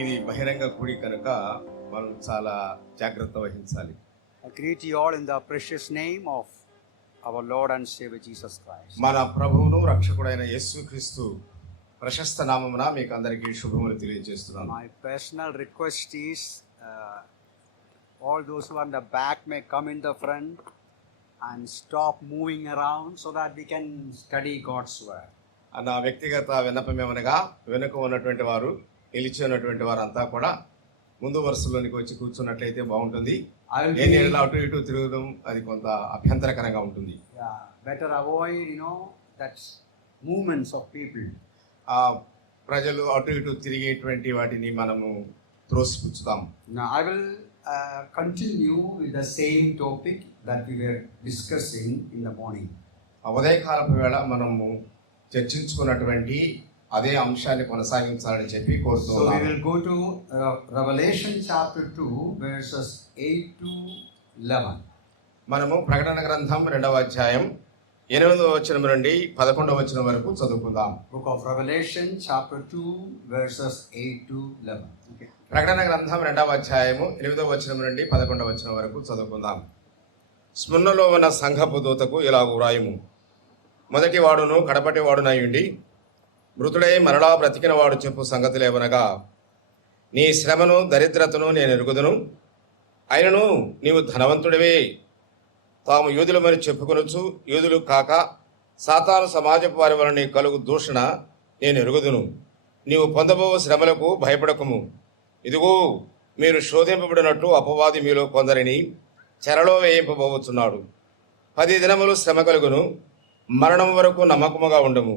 ఇది బహిరంగ కూడి కనుక మనం చాలా జాగ్రత్త వహించాలి. I greet you all in the precious name of our Lord and Savior Jesus Christ. మన ప్రభువును రక్షకుడైన యేసుక్రీస్తు ప్రశస్త నామమున మీకు అందరికీ శుభములు తెలియజేస్తున్నాను. My personal request is all those who are in the back may come in the front and stop moving around so that we can study God's word. నా వ్యక్తిగత విన్నపం ఏమనగా వెనుక ఉన్నటువంటి వారు, నిలిచి ఉన్నటువంటి వారంతా కూడా ముందు వరుసలోనికి వచ్చి కూర్చున్నట్లయితే బాగుంటుంది. నేను అటు ఇటు తిరగడం అది కొంత అభ్యంతరకరంగా ఉంటుంది. Better avoid that movements of people. ప్రజలు అటు ఇటు తిరిగేటువంటి వాటిని మనము త్రోసిపుచ్చుతాం. Now I will continue with the same topic that we were discussing in the morning. ఉదయకాలపు వేళ మనము చర్చించుకున్నటువంటి అదే అంశాన్ని కొనసాగించాలని చెప్పి కోరుతున్నాను. So we will go to Revelation chapter 2 verses 8 to 11. మనము ప్రకటన గ్రంథం 2వ అధ్యాయం 8వ వచనం నుండి 11వ వచనం వరకు చదువుకుందాం. Book of Revelation chapter 2 verses 8 to 11. Okay. ప్రకటన గ్రంథం 2వ అధ్యాయము 8వ వచనం నుండి 11వ వచనం వరకు చదువుకుందాం. స్ముర్నలో ఉన్న సంఘపు దూతకు ఇలాగు వ్రాయుము. మొదటి వాడును కడపటి వాడునయుండి మృతుడై మరలా బ్రతికిన వాడు చెప్పు సంగతులేవనగా, నీ శ్రమను దరిద్రతను నేను ఎరుగుదును, అయినను నీవు ధనవంతుడివే. తాము యూదులమని చెప్పుకొనొచ్చు యూదులు కాక సాతాను సమాజపు వారి వలన నీ కలుగు దూషణ నేను ఎరుగుదును. నీవు పొందబో శ్రమలకు భయపడకుము. ఇదిగో మీరు శోధింపబడినట్టు అపవాది మీలో కొందరిని చెరలో వేయింపబోతున్నాడు. 10 దినములు శ్రమ కలుగును, మరణం వరకు నమ్మకముగా ఉండము.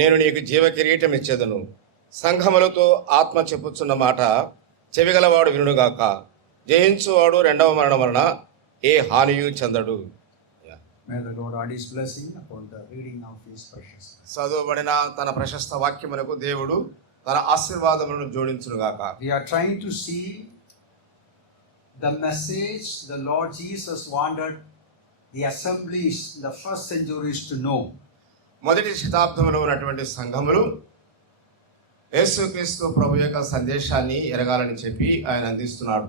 నేను నీకు జీవ కిరీటం ఇచ్చేదను. సంఘములతో ఆత్మ చెప్పుచున్న మాట చెవిగలవాడు వినుగాక. జయించువాడు 2వ మరణం వలన ఏ హానియు చెందడు. May the Lord add his blessing upon the reading of his precious. చదువుబడిన తన ప్రశస్త వాక్యమునకు దేవుడు తన ఆశీర్వాదములను జోడించునుగాక. We are trying to see the message the Lord Jesus wanted the assemblies in the first centuries to know. మొదటి శతాబ్దంలో ఉన్నటువంటి సంఘములు యేసుక్రీస్తు ప్రభు యొక్క సందేశాన్ని ఎరగాలని చెప్పి ఆయన అందిస్తున్నాడు.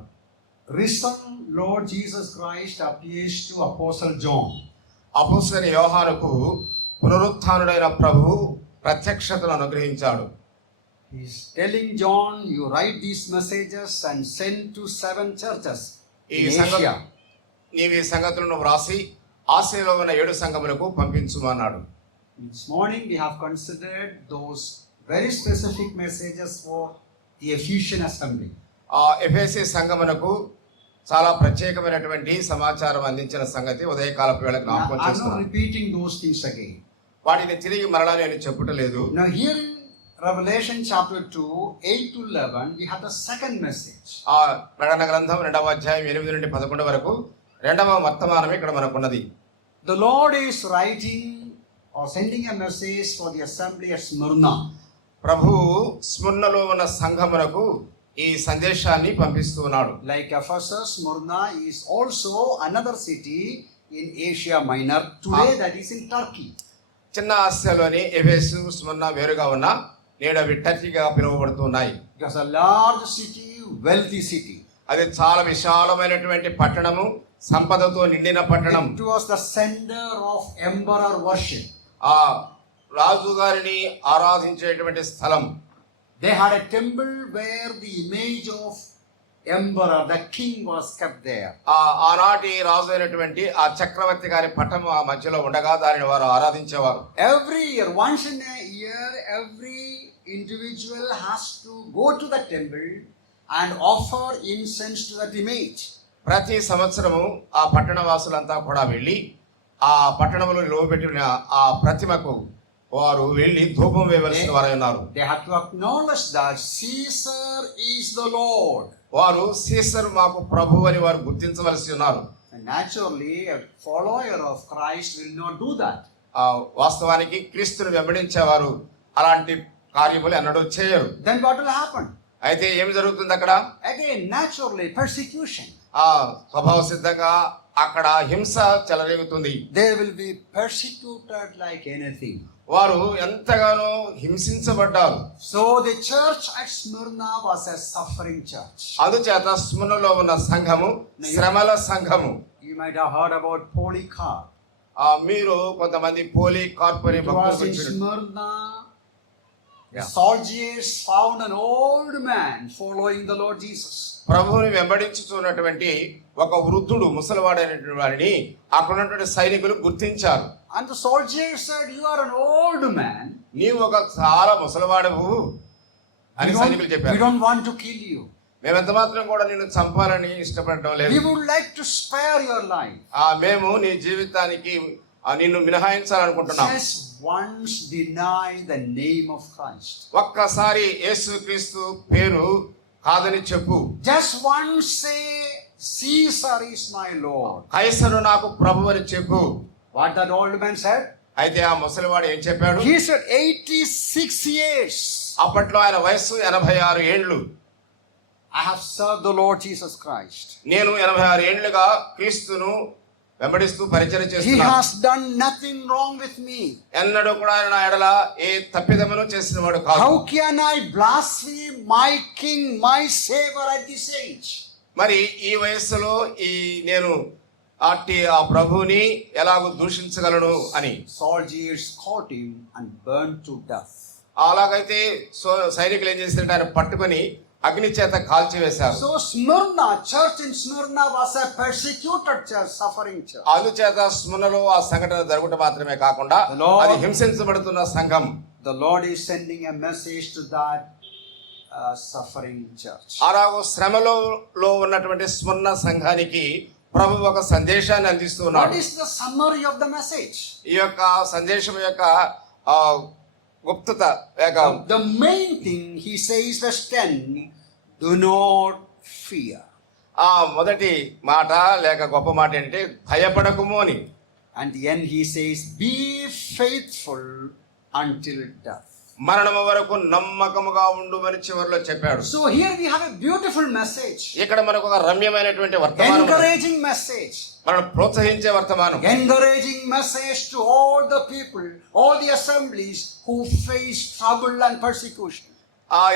Risen Lord Jesus Christ appears to Apostle John. అపోస్తలుడైన యోహానుకు పునరుత్థానుడైన ప్రభు ప్రత్యక్షతను అనుగ్రహించాడు. He is telling John, you write these messages and send to 7 churches in Asia. నీవు ఈ సంగతులను వ్రాసి ఆసియాలో ఉన్న 7 సంఘములకు పంపించుమన్నాడు. This morning we have considered those very specific messages for the Ephesian assembly. ఎఫెసీ సంఘమునకు చాలా ప్రత్యేకమైనటువంటి సమాచారం అందించిన సంగతి ఉదయకాలపు వేళ జ్ఞాపకం చేస్తున్నాను. I'm not repeating those things again. వాటిని తిరిగి మరలా నేను చెప్పుటలేదు. Now here in Revelation chapter 2 8 to 11 we have the second message. ప్రకటన గ్రంథం 2వ అధ్యాయం 8 నుండి 11 వరకు 2వ వర్తమానం ఇక్కడ మనకున్నది. The Lord is writing or sending a message for the assembly at Smyrna. ప్రభు స్ముర్నలో ఉన్న సంఘమునకు ఈ సందేశాన్ని పంపిస్తున్నాడు. Like Ephesus, Smyrna is also another city in Asia Minor today that is in Turkey. చిన్న ఆసియాలోని ఎఫెసు, స్ముర్నా వేరుగా ఉన్న నేడు అవి టర్కీగా పిలువబడుతున్నాయి. It was a large city, wealthy city. అది చాలా విశాలమైనటువంటి పట్టణము, సంపదతో నిండిన పట్టణం. It was the center of emperor worship. ఆ రాజు గారిని ఆరాధించేటువంటి స్థలం. They had a temple where the image of emperor, the king, was kept there. ఆనాటి రాజు అయినటువంటి ఆ చక్రవర్తి గారి పట్టణం ఆ మధ్యలో ఉండగా దానిని వారు ఆరాధించేవారు. Every year, once in a year, every individual has to go to the temple and offer incense to that image. ప్రతి సంవత్సరము ఆ పట్టణ వాసులంతా కూడా వెళ్ళి ఆ పట్టణంలో నిలవబెట్టిన ఆ ప్రతిమకు వారు వెళ్ళి ధూపం వేయవలసిన వారై ఉన్నారు. They had to acknowledge that Caesar is the Lord. వారు సీసర్ మాకు ప్రభు అని వారు గుర్తించవలసి ఉన్నారు. And naturally, a follower of Christ will not do that. వాస్తవానికి క్రీస్తును వెంబడించేవారు అలాంటి కార్యములు ఎన్నడూ చేయరు. Then what will happen? అయితే ఏమి జరుగుతుంది అక్కడ? Again, naturally, persecution. స్వభావ సిద్ధంగా అక్కడ హింస చెలరేగుతుంది. They will be persecuted like anything. వారు ఎంతగానో హింసించబడ్డారు. So the church at Smyrna was a suffering church. అందుచేత స్ముర్నలో ఉన్న సంఘము శ్రమల సంఘము. You might have heard about Polycarp. మీరు కొంతమంది పోలీకార్ప్ అనే It was భక్తులు in విన్నారు. Smyrna. The Yeah. soldiers found an old man following the Lord Jesus. ప్రభువుని వెంబడించుతున్నటువంటి ఒక వృద్ధుడు ముసలివాడైనటువంటి వారిని అక్కడ ఉన్నటువంటి సైనికులు గుర్తించారు. And the soldiers said, "You are an old man. నీవు ఒక చాలా ముసలివాడవు అని సైనికులు We చెప్పారు. don't want to kill you. మేము ఎంత మాత్రం కూడా నిన్ను చంపాలని ఇష్టపడటం We లేదు. would like to spare your life. మేము నీ జీవితానికి నిన్ను మినహాయించాలనుకుంటున్నాం. Just once deny the name of Christ. ఒక్కసారి యేసుక్రీస్తు పేరు కాదని చెప్పు. Just once say, Caesar is my Lord. కైసరు నాకు ప్రభు అని చెప్పు. What that old man said? అయితే ఆ ముసలివాడు ఏం చెప్పాడు? He said 86 years. అప్పట్లో ఆయన వయస్సు 86 ఏండ్లు. I have served the Lord Jesus Christ. నేను 86 ఏండ్లుగా క్రీస్తును వెంబడిస్తూ పరిచయం He చేస్తున్నాను. has done nothing wrong with me. ఎన్నడూ కూడా ఆయన నా ఎడల ఏ తప్పిదమును చేసిన వాడు కాదు. How can I blaspheme my King, my Savior at this age? మరి ఈ వయస్సులో నేను ఆ ప్రభువుని ఎలాగో దూషించగలను అని Soldiers caught him and burned to death. అలాగైతే సైనికులు ఏం చేశారంటే ఆయన పట్టుకొని అగ్ని చేత కాల్చివేశారు. So Smyrna, church in Smyrna was a persecuted church, suffering church. అందుచేత స్ముర్నలో ఆ సంఘటన జరుగుట మాత్రమే కాకుండా The Lord- అది హింసించబడుతున్న సంఘం. The Lord is sending a message to that suffering church. అలాగో శ్రమలో ఉన్నటువంటి స్ముర్న సంఘానికి ప్రభు ఒక సందేశాన్ని What అందిస్తున్నాడు. is the summary of the message? ఈ యొక్క సందేశం యొక్క గుప్తత The main thing he says, verse 10, do not fear. మొదటి మాట లేక గొప్ప మాట ఏంటంటే భయపడకుము అని. And the end he says, be faithful until death. మరణము వరకు నమ్మకముగా ఉండుమని చివరిలో చెప్పాడు. So here we have a beautiful message. ఇక్కడ మనకు ఒక రమ్యమైనటువంటి వర్తమానం, Encouraging message. మనం ప్రోత్సహించే వర్తమానం, Encouraging message to all the people, all the assemblies who face trouble and persecution.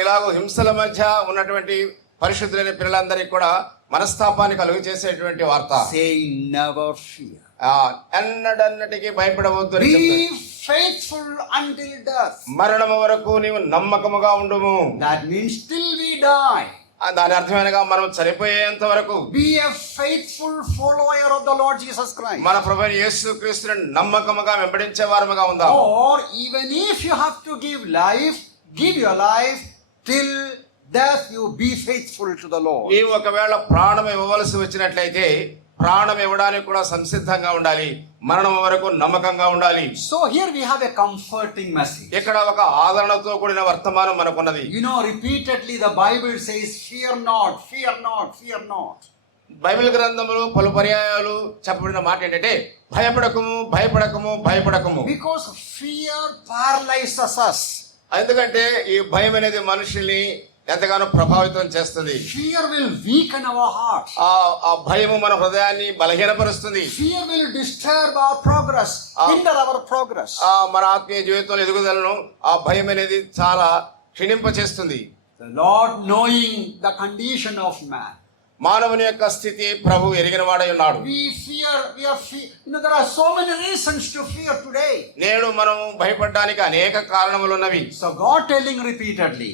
ఇలాగో హింసల మధ్య ఉన్నటువంటి పరిశుద్ధులైన పిల్లలందరికీ కూడా మనస్తాపాన్ని కలుగు చేసేటువంటి వార్త. Saying never fear. ఎన్నడన్నటికీ భయపడవద్దు అని Be చెప్తాడు. faithful until death. మరణము వరకు నీవు నమ్మకముగా ఉండుము. That means till we die. దాని అర్థమైనగా మనం చనిపోయేంత వరకు Be a faithful follower of the Lord Jesus Christ. మన ప్రభువైన యేసుక్రీస్తుని నమ్మకముగా వెంబడించే వారముగా ఉందాం. Or even if you have to give life, give your life till death, you be faithful to the Lord. నీవు ఒకవేళ ప్రాణం ఇవ్వవలసి వచ్చినట్లయితే ప్రాణం ఇవ్వడానికి కూడా సంసిద్ధంగా ఉండాలి. మరణం వరకు నమ్మకంగా ఉండాలి. So here we have a comforting message. ఇక్కడ ఒక ఆదరణతో కూడిన వర్తమానం మనకున్నది. You know, repeatedly the Bible says, fear not, fear not, fear not. Bible గ్రంథంలో పలు పర్యాయాలు చెప్పబడిన మాట ఏంటంటే భయపడకము, భయపడకము, భయపడకము. Because fear paralyzes us. ఎందుకంటే ఈ భయం అనేది మనుషుల్ని ఎంతగానో ప్రభావితం చేస్తుంది. Fear will weaken our heart. ఆ భయము మన హృదయాన్ని బలహీనపరుస్తుంది. Fear will disturb our progress, hinder our progress. మన ఆత్మీయ జీవితంలో ఎదుగుదలను ఆ భయం అనేది చాలా క్షీణింప చేస్తుంది. The Lord, knowing the condition of man, మానవుని యొక్క స్థితి ప్రభు ఎరిగిన వాడై ఉన్నాడు. there are so many reasons to fear today. నేడు మనం భయపడడానికి అనేక కారణములు ఉన్నవి. So God telling repeatedly,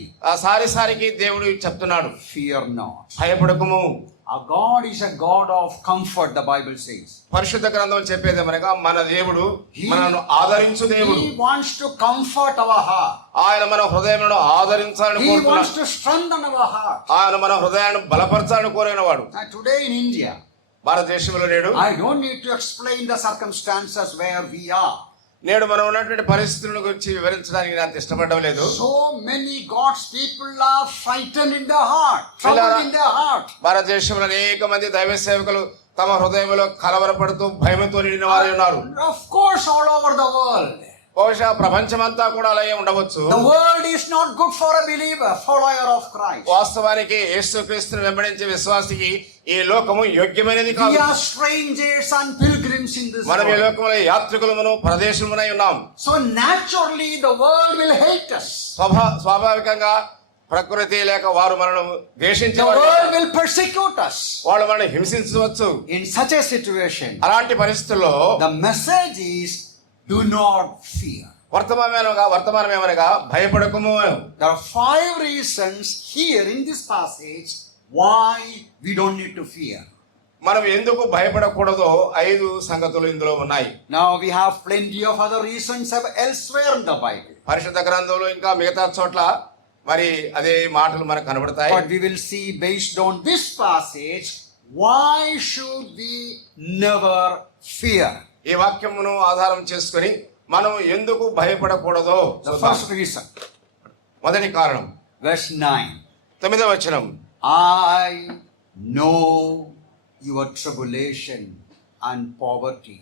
సారికి దేవుడు చెప్తున్నాడు, fear not. భయపడకుము. Our God is a God of comfort, the Bible says. పరిశుద్ధ గ్రంథం చెప్పేదేమనగా మన దేవుడు మనను ఆదరించు దేవుడు. He wants to comfort our heart. ఆయన మన హృదయమును ఆదరించాలని He wants కోరుతున్నాడు. to strengthen our heart. ఆయన మన హృదయాన్ని బలపరచాలని కోరినవాడు. And today in India, భారతదేశంలో నేడు I don't need to explain the circumstances where we are. నేడు మనం ఉన్నటువంటి పరిస్థితుల గురించి వివరించడానికి నేను అంత ఇష్టపడడం లేదు. So many God's people are frightened in their heart, troubled in their heart. భారతదేశంలో అనేక మంది దైవ సేవకులు తమ హృదయంలో కలవరపడుతూ భయముతో నిండిన వారు ఉన్నారు. Of course, all over the world. బహుశా ప్రపంచమంతా కూడా అలాగే ఉండవచ్చు. The world is not good for a believer, follower of Christ. వాస్తవానికి యేసుక్రీస్తును వెంబడించే విశ్వాసికి ఈ లోకము యోగ్యమైనది We కాదు. are strangers and pilgrims in this మనం ఈ world. లోకంలో యాత్రికులమును ప్రదేశమునై ఉన్నాం. So naturally the world will hate us. స్వాభావికంగా ప్రకృతి లేక వారు మనను The ద్వేషించేవారు, world will persecute us. వాళ్ళు మనల్ని హింసించవచ్చు. In such a situation, అలాంటి పరిస్థితుల్లో the message is do not fear. వర్తమానం ఏమనగా భయపడకము. There are 5 reasons here in this passage why we don't need to fear. మనం ఎందుకు భయపడకూడదో 5 సంగతులు ఇందులో ఉన్నాయి. Now we have plenty of other reasons elsewhere in the Bible. పరిశుద్ధ గ్రంథంలో ఇంకా మిగతా చోట్ల మరి అదే మాటలు మనకు కనబడతాయి. But we will see based on this passage why should we never fear. ఈ వాక్యమును ఆధారం చేసుకొని మనం ఎందుకు భయపడకూడదో The చూద్దాం. first reason, మొదటి కారణం verse 9. 9వ వచనం. I know your tribulation and poverty.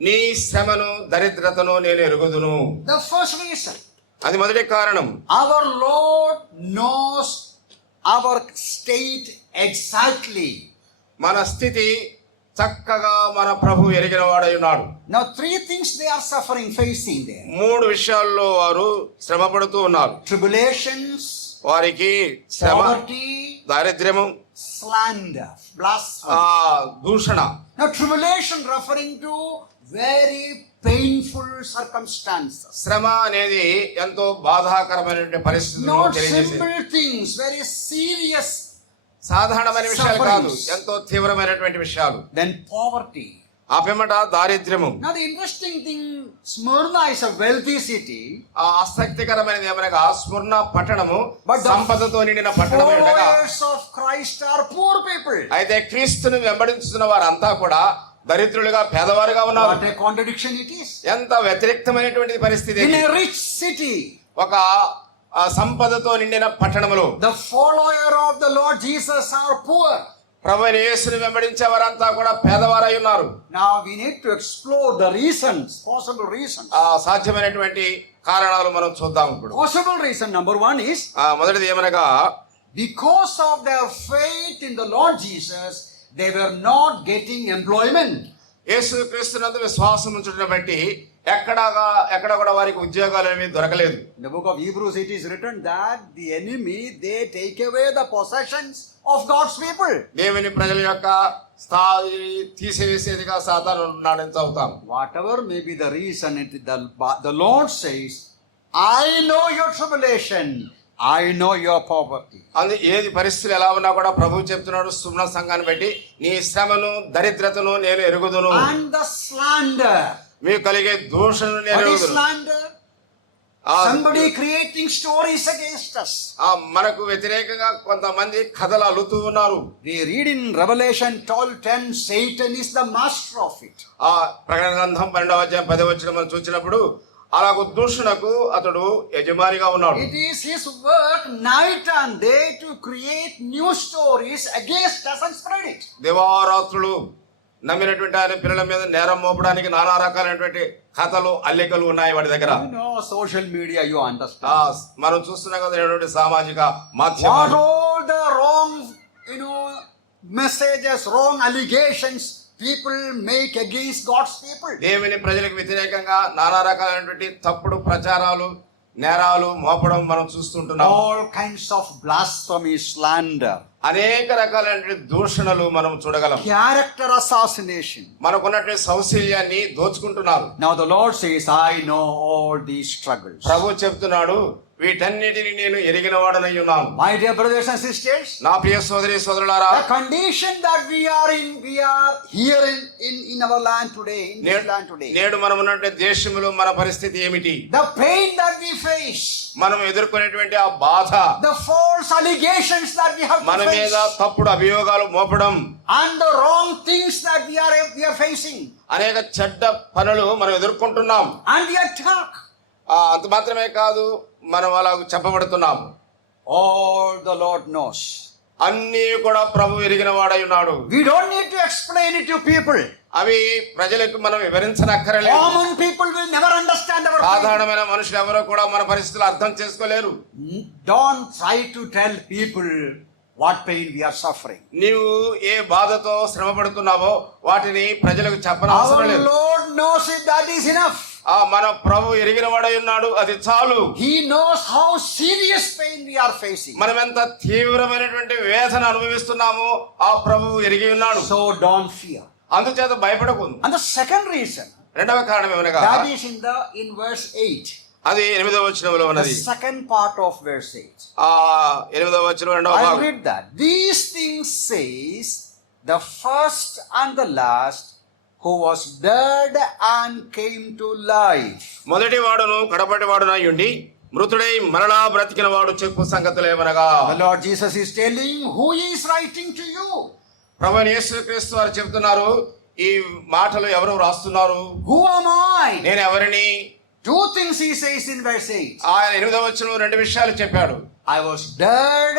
నీ శ్రమను దరిద్రతను నేను ఎరుగుదును. The first reason, అది మొదటి కారణం. our Lord knows our state exactly. మన స్థితి చక్కగా మన ప్రభు ఎరిగిన వాడై ఉన్నాడు. Now 3 things they are suffering, facing there. 3 విషయాల్లో వారు శ్రమ పడుతూ ఉన్నారు. Tribulations, వారికి శ్రమ, poverty, దారిద్ర్యము, slander, blasphemy. దూషణ. Now tribulation referring to very painful circumstances. శ్రమ అనేది ఎంతో బాధాకరమైనటువంటి పరిస్థితులను Not తెలియజేసేది. simple things, very serious. సాధారణమైన విషయాలు కాదు, Sufferings. ఎంతో తీవ్రమైనటువంటి విషయాలు. Then poverty. ఆ పిమ్మట దారిద్ర్యము. Now the interesting thing, Smyrna is a wealthy city. ఆ ఆసక్తికరమైనది ఏమనగా స్మరణ పట్టణము But the సంపదతో నిండిన పట్టణము ఉండగా, followers of Christ are poor people. అయితే క్రీస్తును వెంబడించుతున్న వారంతా కూడా దరిద్రులుగా పేదవారుగా ఉన్నారు. What a contradiction it is. ఎంత వ్యతిరేక్తమైనటువంటి పరిస్థితి. In a rich city, ఒక సంపదతో నిండిన పట్టణములో the follower of the Lord Jesus are poor. ప్రభువైన యేసుని వెంబడించే వారంతా కూడా పేదవారై ఉన్నారు. Now we need to explore the reasons, possible reasons. సాధ్యమైనటువంటి కారణాలు మనం చూద్దాం ఇప్పుడు. Possible reason number 1 is మొదటిది ఏమనగా, because of their faith in the Lord Jesus, they were not getting employment. యేసు క్రీస్తునందు విశ్వాసం ఉంచడం బట్టి ఎక్కడ కూడా వారికి ఉద్యోగాలు అనేవి దొరకలేదు. In the book of Hebrews it is written that the enemy, they take away the possessions of God's people. దేవుని ప్రజల యొక్క స్థాయి తీసివేసేదిగా సాతాను ఉన్నాడని చదువుతాం. Whatever may be the reason, the Lord says, I know your tribulation, I know your poverty. ఏది పరిస్థితులు ఎలా ఉన్నా కూడా ప్రభు చెప్తున్నాడు సుమన సంఘాన్ని బట్టి, నీ శ్రమను దరిద్రతను నేను ఎరుగుదును. And the slander. మీకు కలిగే దూషణను నేను What is ఎరుగుదును. slander? Somebody creating stories against us. మనకు వ్యతిరేకంగా కొంతమంది కథలు అల్లుతూ ఉన్నారు. We read in Revelation 12:10, Satan is the master of it. ప్రకటన గ్రంథం 12వ అధ్యాయం 10వ వచనం మనం చూసినప్పుడు అలాగూ దూషణకు అతడు యజమానిగా ఉన్నాడు. It is his work night and day to create new stories against us and spread it. దివారాత్రులు నమ్మినటువంటి ఆయన పిల్లల మీద నేరం మోపడానికి నానా రకాలైనటువంటి కథలు అల్లికలు ఉన్నాయి వాడి దగ్గర. You know, social media, you understand. మనం చూస్తున్నాం కదా సామాజిక What మాధ్యమాలు. all the wrong, messages, wrong allegations people make against God's people. దేవుని ప్రజలకు వ్యతిరేకంగా నానా రకాలైనటువంటి తప్పుడు ప్రచారాలు, నేరాలు మోపడం మనం చూస్తుంటున్నాం. All kinds of blasphemy, slander, అనేక రకాలైనటువంటి దూషణలు మనం చూడగలం. character assassination. మనకున్నటువంటి సౌశల్యాన్ని దోచుకుంటున్నారు. Now the Lord says, I know all these struggles. ప్రభు చెప్తున్నాడు, వీటన్నిటిని నేను ఎరిగిన వాడనై ఉన్నాను. My dear brothers and sisters, నా ప్రియ సోదరి సోదరులారా, the condition that we are here in our land today, in this land today. నేడు మనం ఉన్నటువంటి దేశంలో మన పరిస్థితి ఏమిటి? The pain that we face, మనం ఎదుర్కొనేటువంటి ఆ బాధ, the false allegations that we have to మన మీద face, తప్పుడు అభియోగాలు మోపడం, and the wrong things that we are facing, అనేక చెడ్డ పనులు మనం ఎదుర్కొంటున్నాం. and the attack. అంత మాత్రమే కాదు, మనం అలా చెప్పబడుతున్నాం. All the Lord knows. అన్నీ కూడా ప్రభు ఎరిగిన వాడై ఉన్నాడు. We don't need to explain it to people. అవి ప్రజలకు మనం వివరించనక్కరలేదు. Common people will never understand our pain. సాధారణమైన మనుషులు ఎవరో కూడా మన పరిస్థితులు అర్థం చేసుకోలేరు. Don't try to tell people what pain we are suffering. నీవు ఏ బాధతో శ్రమ పడుతున్నావో వాటిని ప్రజలకు చెప్పనవసరం Our లేదు. Lord knows it, that is enough. మన ప్రభు ఎరిగిన వాడై ఉన్నాడు, అది చాలు. He knows how serious pain we are facing. మనం ఎంత తీవ్రమైనటువంటి వేదన అనుభవిస్తున్నామో ఆ ప్రభు ఎరిగి ఉన్నాడు. So don't fear. అందుచేత భయపడకూడదు. And the second reason, రెండవ కారణం ఏమనగా that is in verse 8. అది 8వ వచనంలో The ఉన్నది. second part of verse 8. 8వ వచనం రెండవ I భాగం. read that. These things says the first and the last, who was dead and came to life. మొదటి వాడును కడపటి వాడునై ఉండి మృతుడై మరలా బ్రతికిన వాడు చెప్పు సంగతులు ఏమనగా. The Lord Jesus is telling who he is writing to you. ప్రభువైన యేసుక్రీస్తు వారు చెప్తున్నారు, ఈ మాటలు ఎవరు రాస్తున్నారు? Who am I? నేను ఎవరిని? Two things he says in verse 8. ఆయన 8వ వచనం రెండు విషయాలు చెప్పాడు. I was dead,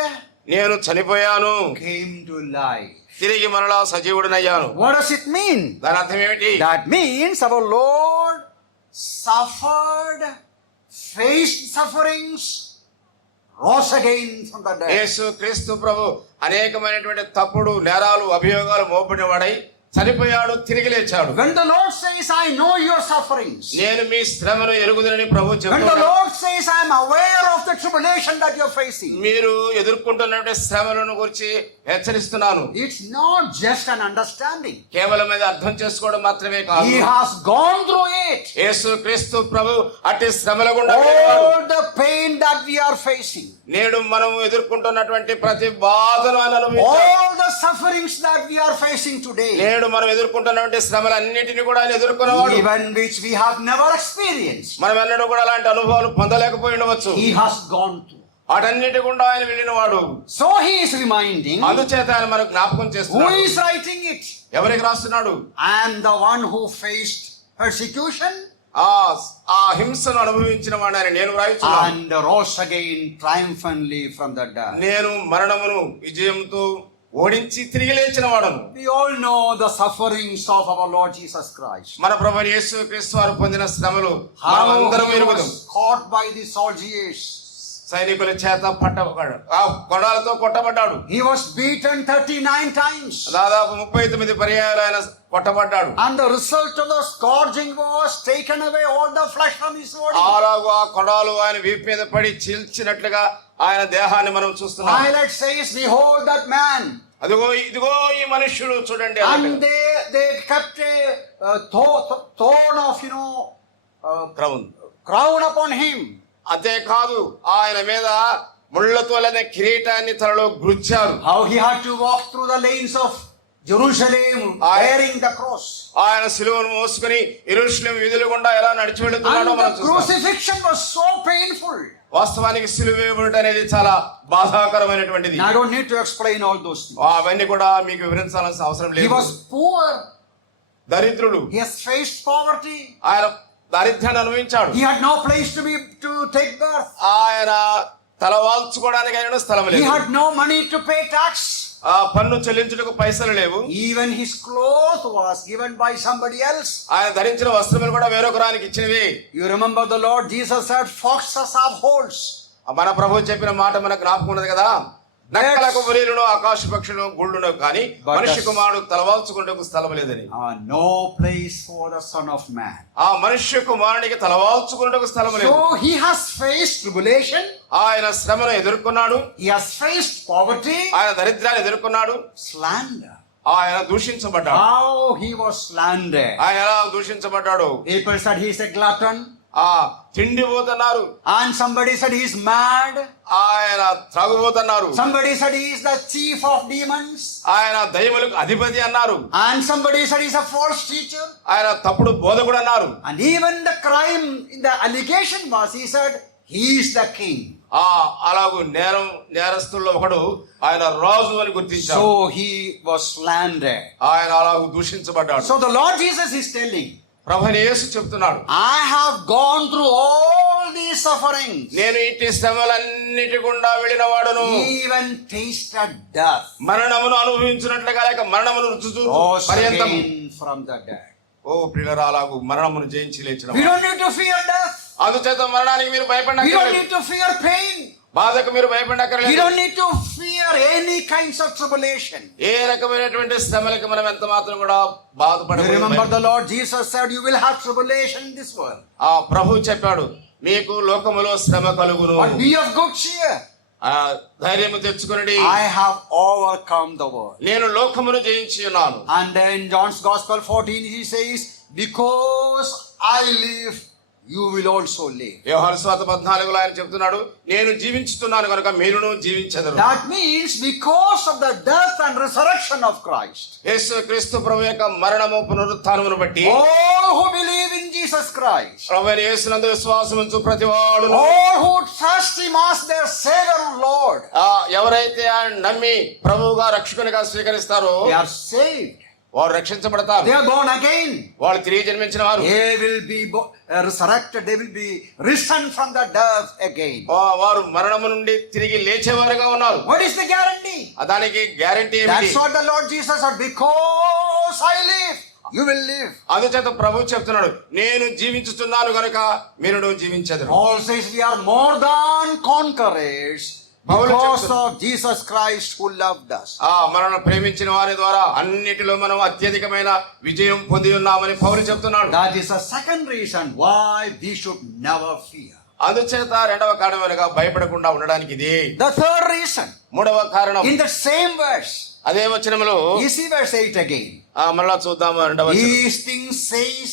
నేను చనిపోయాను, came to life. తిరిగి మరలా సజీవుడినయ్యాను. What does it mean? దాని అర్థం ఏమిటి? That means our Lord suffered, faced sufferings, rose again from the dead. యేసు క్రీస్తు ప్రభు అనేకమైనటువంటి తప్పుడు నేరాలు అభియోగాలు మోపడిన వాడై చనిపోయాడు, తిరిగి లేచాడు. When the Lord says, I know your sufferings. నేను మీ శ్రమను ఎరుగుదునని ప్రభు When the చెప్తున్నాడు. Lord says, I am aware of the tribulation that you are facing. మీరు ఎదుర్కొంటున్నటువంటి శ్రమలను గురించి హెచ్చరిస్తున్నాను. It's not just an understanding. కేవలం ఇది అర్థం చేసుకోవడం మాత్రమే కాదు, He has gone through it. యేసు క్రీస్తు ప్రభు అట్టి శ్రమల గుండా వెళ్ళాడు. All the pain that we are facing. నేడు మనం ఎదుర్కొంటున్నటువంటి ప్రతి బాధను ఆయన అనుభవించాడు. All the sufferings that we are facing today. నేడు మనం ఎదుర్కొంటున్నటువంటి శ్రమలన్నిటిని కూడా ఆయన ఎదుర్కొనేవాడు. Even which we have never experienced. మనం ఎన్నడూ కూడా అలాంటి అనుభవాలు పొందలేకపోయి ఉండవచ్చు. He has gone through. వాటన్నిటి గుండా ఆయన వెళ్ళిన వాడు. So he is reminding. అందుచేత ఆయన మనకు జ్ఞాపకం Who చేస్తున్నాడు. is writing it? ఎవరికి రాస్తున్నాడు? And the one who faced persecution ఆ హింసను అనుభవించిన వాడు ఆయన. నేను రాయిస్తున్నాను. and rose again triumphantly from the dead. నేను మరణమును విజయంతో ఓడించి తిరిగి లేచిన వాడను. We all know the sufferings of our Lord Jesus Christ. మన ప్రభువైన యేసుక్రీస్తు వారు పొందిన శ్రమలు How మనమందరం he ఎరుగుదాం. was caught by the soldiers. సైనికుల చేత పట్టబడ్డాడు, ఆ కొడాలతో కొట్టబడ్డాడు. He was beaten 39 times. దాదాపు 39 పర్యాయాలు ఆయన కొట్టబడ్డాడు. And the result of the scourging was taken away all the flesh from his body. అలాగూ ఆ కొడాలు ఆయన వీపు మీద పడి చీల్చినట్లుగా ఆయన దేహాన్ని మనం చూస్తున్నాం. Pilate says, behold that man. అదిగో ఇదిగో ఈ మనుష్యుడు చూడండి And అన్నట్టుగా. they kept a thorn of, crown. crown upon him. అంతే కాదు, ఆయన మీద ముళ్ళతో లేని కిరీటాన్ని తలలో గుచ్చారు. How he had to walk through the lanes of Jerusalem bearing the cross. ఆయన సిలువను మోసుకుని యెరూషలేము వీధుల గుండా ఎలా నడిచి వెళుతున్నాడో And మనం the చూస్తాం. crucifixion was so painful. వాస్తవానికి సిలువ వేయబడుట అనేది చాలా బాధాకరమైనటువంటిది. And I don't need to explain all those things. అవన్నీ కూడా మీకు వివరించాల్సిన అవసరం He లేదు. was poor. దరిద్రుడు, He has faced poverty. ఆయన దారిద్ర్యాన్ని అనుభవించాడు. He had no place to take birth. ఆయన తల వాల్చుకోవడానికి ఆయన స్థలం He లేదు. had no money to pay tax. ఆ పన్ను చెల్లించుటకు పైసలు లేవు. Even his cloth was given by somebody else. ఆయన ధరించిన వస్త్రములు కూడా వేరొకరానికి ఇచ్చినవి. You remember the Lord Jesus said, foxes have holes. మన ప్రభు చెప్పిన మాట మనకు జ్ఞాపకం ఉన్నది కదా. నక్కలకు బొరియలను ఆకాశ పక్షులను గుళ్ళును కానీ మనిషి కుమారుడు తలవాల్చుకుంటకు స్థలం లేదని. No place for the Son of Man. ఆ మనుష్య కుమారునికి తలవాల్చుకుంటకు స్థలం లేదు. So he has faced tribulation. ఆయన శ్రమను ఎదుర్కొన్నాడు. He has faced poverty. ఆయన దరిద్రాన్ని ఎదుర్కొన్నాడు. Slander. ఆయన దూషించబడ్డాడు. How he was slandered. ఆయన ఎలా దూషించబడ్డాడు? People said he is a glutton. తిండిపోతున్నారు. And somebody said he is mad. ఆయన త్రాగుబోతున్నారు. Somebody said he is the chief of demons. ఆయన దయ్యములకు అధిపతి అన్నారు. And somebody said he is a false teacher. ఆయన తప్పుడు బోధకుడు అన్నారు. And even the crime, the allegation was, he said he is the king. అలాగూ నేరస్తుల్లో ఒకడు ఆయన రాజు అని గుర్తించారు. So he was slandered. ఆయన అలాగూ దూషించబడ్డాడు. So the Lord Jesus is telling, ప్రభువైన యేసు చెప్తున్నాడు, I have gone through all these sufferings, నేను ఇట్టి శ్రమలన్నిటి గుండా వెళ్ళిన వాడును, even tasted death, మరణమును అనుభవించినట్లుగా లేక మరణమును రుచి చూచు rose పర్యంతం. again from the dead. ఓ ప్రియులారా, అలాగు మరణమును జయించి లేచిన We don't need to fear death. అందుచేత మరణానికి మీరు We don't భయపడనక్కర్లేదు, need to fear pain. బాధకు మీరు We భయపడనక్కర్లేదు. don't need to fear any kinds of tribulation. ఏ రకమైనటువంటి శ్రమలకు మనం ఎంత మాత్రం కూడా You బాధపడకూడదు. remember the Lord Jesus said, you will have tribulation in this world. ఆ ప్రభు చెప్పాడు, మీకు లోకములో శ్రమ కలుగును, But be of good cheer. ఆ ధైర్యము తెచ్చుకుని I have overcome the world. నేను లోకమును జయించి ఉన్నాను. And in John's Gospel 14, he says, because I live, you will also live. యోహాను సువార్త 14లో ఆయన చెప్తున్నాడు, నేను జీవించుతున్నాను కనుక మీరును జీవించెదరు. That means because of the death and resurrection of Christ, యేసు క్రీస్తు ప్రభు యొక్క మరణము పునరుత్థానమును బట్టి all who believe in Jesus Christ, ప్రభువైన యేసునందు విశ్వాసం ఉంచు ప్రతివాడు, all who trust him as their Savior and Lord, ఎవరైతే ఆయన నమ్మి ప్రభువుగా రక్షకునిగా స్వీకరిస్తారో they are saved. వారు రక్షించబడతారు. They are born again. వాళ్ళు తిరిగి జన్మించిన వారు. They will be resurrected. They will be risen from the death again. వారు మరణము నుండి తిరిగి లేచేవారుగా ఉన్నారు. What is the guarantee? దానికి గ్యారెంటీ ఏమిటి? That's what the Lord Jesus said. Because I live, you will live. అందుచేత ప్రభు చెప్తున్నాడు, నేను జీవించుతున్నాను కనుక మీరు జీవించెదరు. Paul says we are more than conquerors because of Jesus Christ who loved us. మనల్ని ప్రేమించిన వారి ద్వారా అన్నిటిలో మనం అత్యధికమైన విజయం పొంది ఉన్నామని పౌలు చెప్తున్నాడు. That is the second reason why we should never fear. అందుచేత రెండవ కారణమనగా భయపడకుండా ఉండడానికి ఇది. The third reason, మూడవ కారణం in the same verse, అదే వచనములో you see verse 8 again. మళ్ళా చూద్దాము రెండవ వచనం. These things says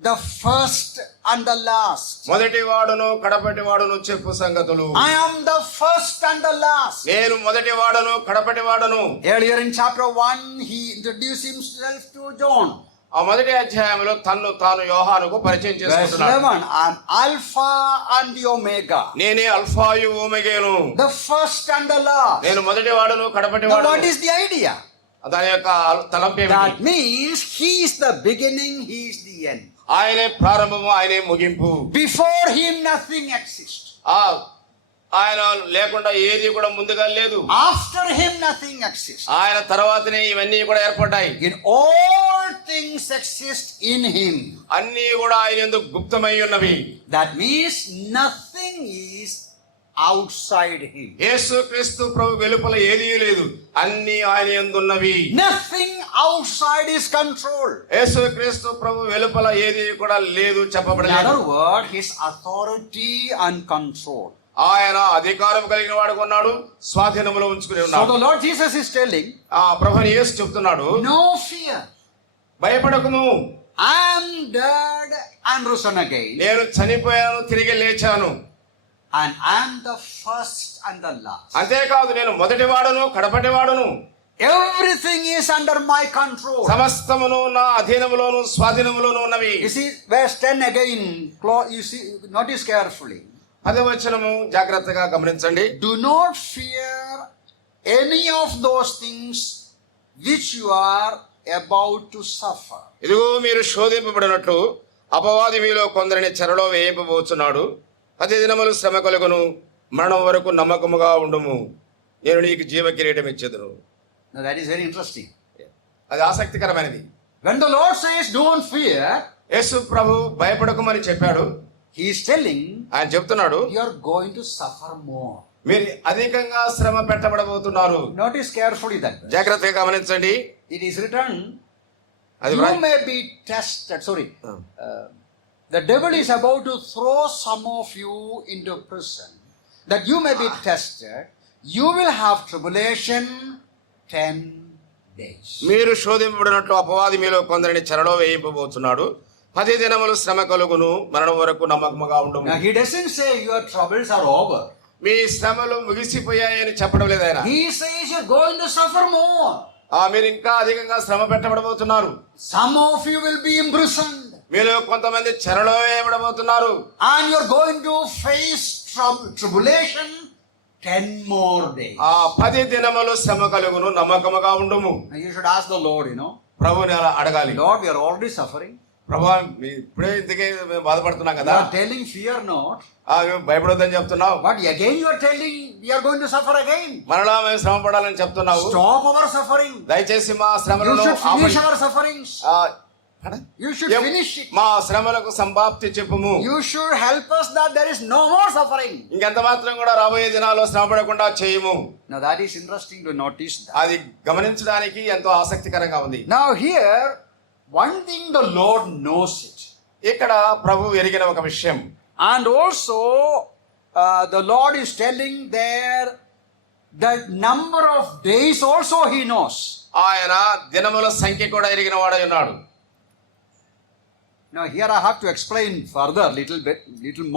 the first and the last. మొదటి వాడును కడపటి వాడును చెప్పు సంగతులు. I am the first and the last. నేను మొదటి వాడును కడపటి వాడును. Earlier in chapter 1, he introduced himself to John. ఆ మొదటి అధ్యాయంలో తన్ను తాను యోహానుకు పరిచయం Verse చేసుకుంటున్నాడు. 11, I am Alpha and the Omega, నేనే అల్ఫాయు ఓమెగాను. the first and the last. నేను మొదటి వాడును కడపటి Now వాడును. what is the idea? దాని యొక్క తలంపు ఏమిటి? That means he is the beginning, he is the end. ఆయనే ప్రారంభము, ఆయనే ముగింపు. Before him nothing exists. ఆయన లేకుండా ఏది కూడా ముందుగా లేదు. After him nothing exists. ఆయన తర్వాతనే ఇవన్నీ కూడా ఏర్పడ్డాయి. In all things exist in him. అన్నీ కూడా ఆయన యందు గుప్తమై ఉన్నవి. That means nothing is outside him. యేసు క్రీస్తు ప్రభు వెలుపల ఏదీ లేదు, అన్నీ ఆయన యందు ఉన్నవి. Nothing outside his control. యేసు క్రీస్తు ప్రభు వెలుపల ఏది కూడా లేదు In చెప్పబడలేదు. other words, his authority and control. ఆయన అధికారం కలిగిన వాడుగా ఉన్నాడు, స్వాధీనంలో ఉంచుకుని So ఉన్నాడు. the Lord Jesus is telling, ప్రభుని యేసు చెప్తున్నాడు, no fear. భయపడకుము, I am dead and risen again, నేను చనిపోయాను తిరిగి లేచాను. and I am the first and the last. అంతేకాదు నేను మొదటి వాడును కడపటి వాడును. Everything is under my control. సమస్తమును నా అధీనములోను స్వాధీనములోను ఉన్నవి. You see, verse 10 again, you see, notice carefully. 10వ వచనము జాగ్రత్తగా గమనించండి. Do not fear any of those things which you are about to suffer. ఇదిగో మీరు శోధింపబడినట్లు అపవాది మీలో కొందరిని చెరలో వేయింపబోచున్నాడు. 10 దినములు శ్రమ కలుగును, మరణం వరకు నమ్మకముగా ఉండుము, నేను నీకు జీవ కిరీటం ఇచ్చేదను. Now that is very interesting. అది ఆసక్తికరమైనది. When the Lord says don't fear, యేసు ప్రభు భయపడకమని చెప్పాడు. he is telling ఆయన చెప్తున్నాడు, you are going to suffer more. మీరు అధికంగా శ్రమ పెట్టబడబోతున్నారు. Notice carefully that verse. జాగ్రత్తగా గమనించండి. It is written, అది you may be tested. The devil is about to throw some of you into prison, that you may be tested. You will have tribulation 10 days. మీరు శోధింపబడినట్లు అపవాది మీలో కొందరిని చెరలో వేయింపబోతున్నాడు. 10 దినములు శ్రమ కలుగును, మరణం వరకు నమ్మకముగా ఉండుము. Now he doesn't say your troubles are over. మీ శ్రమలు ముగిసిపోయాయని చెప్పడం లేదు ఆయన. He says you're going to suffer more. మీరు ఇంకా అధికంగా శ్రమ పెట్టబడబోతున్నారు. Some of you will be imprisoned. మీలో కొంతమంది చెరలో వేయబడబోతున్నారు. And you're going to face tribulation 10 more days. 10 దినములు శ్రమ కలుగును, నమ్మకముగా ఉండుము. Now you should ask the Lord, ప్రభుని అలా అడగాలి. Lord, we are already suffering. ప్రభా ఇప్పుడే ఇంతకే మేము బాధపడుతున్నాం You కదా, are telling fear not, మేము భయపడొద్దని చెప్తున్నావు, but again you are telling we are going to suffer again. మరలా మేము శ్రమ పడాలని చెప్తున్నావు. Stop our suffering. దయచేసి మా You శ్రమలను should finish ఆపండి. our sufferings. You should finish it. మా శ్రమలకు సంభాప్తి చెప్పుము. You should help us that there is no more suffering. ఇంకెంత మాత్రం కూడా రాబోయే దినాల్లో శ్రమ పడకుండా చేయము. Now that is interesting to notice that. అది గమనించడానికి ఎంతో ఆసక్తికరంగా ఉంది. Now here, one thing the Lord knows it. ఇక్కడ ప్రభు ఎరిగిన ఒక విషయం, And also, the Lord is telling there that number of days also He knows. ఆయన దినముల సంఖ్య కూడా ఎరిగిన వాడై ఉన్నాడు. Now here I have to explain further little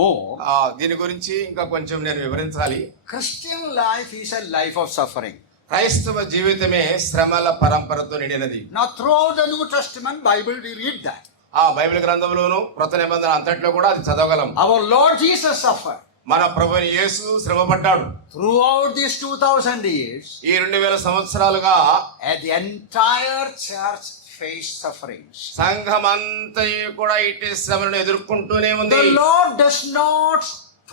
more. దీని గురించి ఇంకా కొంచెం నేను వివరించాలి. Christian life is a life of suffering. క్రైస్తవ జీవితమే శ్రమల పరంపరతో నిండినది. Now throughout the New Testament Bible we read that. Bible గ్రంథంలోను క్రొత్త నిబంధన అంతట్లో కూడా అది చదవగలం. Our Lord Jesus suffered. మన ప్రభువైన యేసు శ్రమ పడ్డాడు. Throughout these 2000 years, ఈ 2000 సంవత్సరాలుగా the entire church faced sufferings. సంఘమంతయు కూడా ఇట్టి శ్రమలను ఎదుర్కొంటూనే ఉంది. The Lord does not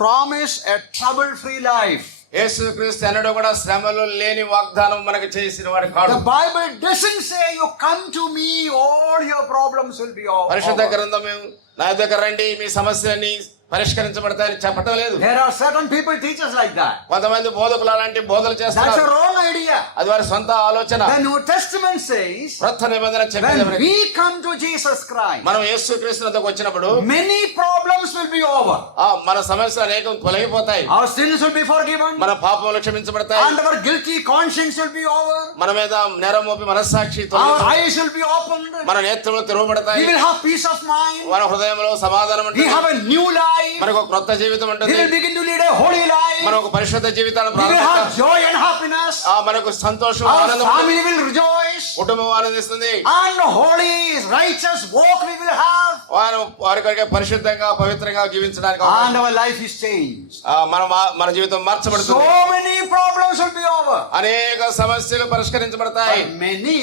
promise a trouble-free life. యేసుక్రీస్తు ఎన్నడూ కూడా శ్రమలు లేని వాగ్దానం మనకు చేసిన వాడు కాడు. The Bible doesn't say you come to me, all your problems will be over. పరిశుద్ధ గ్రంథం నా దగ్గర రండి మీ సమస్యలని పరిష్కరించబడతాయని చెప్పటం లేదు. There are certain people teach us like that. కొంతమంది బోధకులు అలాంటి బోధలు That's చేస్తారు. a wrong idea. అది వారి సొంత ఆలోచన. The New Testament says క్రొత్త నిబంధన when చెప్పేది we come to Jesus Christ, మనం యేసుక్రీస్తు వద్దకు వచ్చినప్పుడు many problems will be over. మన సమస్యలు అనేకం తొలగిపోతాయి. Our sins will be forgiven. మన పాపములు క్షమించబడతాయి. And our guilty conscience will be over. మన మీద నేరం మోపి మనస్సాక్షి Our తొలగిపోతుంది. eyes will be opened. మన నేత్రములు తెరవబడతాయి. We will have peace of mind. మన హృదయంలో సమాధానం We ఉంటుంది. have a new life. మనకు ఒక క్రొత్త జీవితం We ఉంటుంది. will begin to lead a holy life. మనం ఒక పరిశుద్ధ జీవితాన్ని We will have ప్రారంభిస్తాం. joy and happiness. మనకు సంతోషం Our ఆనందం ఉంటుంది. family will rejoice. కుటుంబం ఆనందిస్తుంది. And holy, righteous walk we will have. వారి కొరకే పరిశుద్ధంగా పవిత్రంగా జీవించడానికి And అవకాశం. our life is changed. మన జీవితం మార్చబడుతుంది. So many problems will be over. అనేక సమస్యలు పరిష్కరించబడతాయి. But many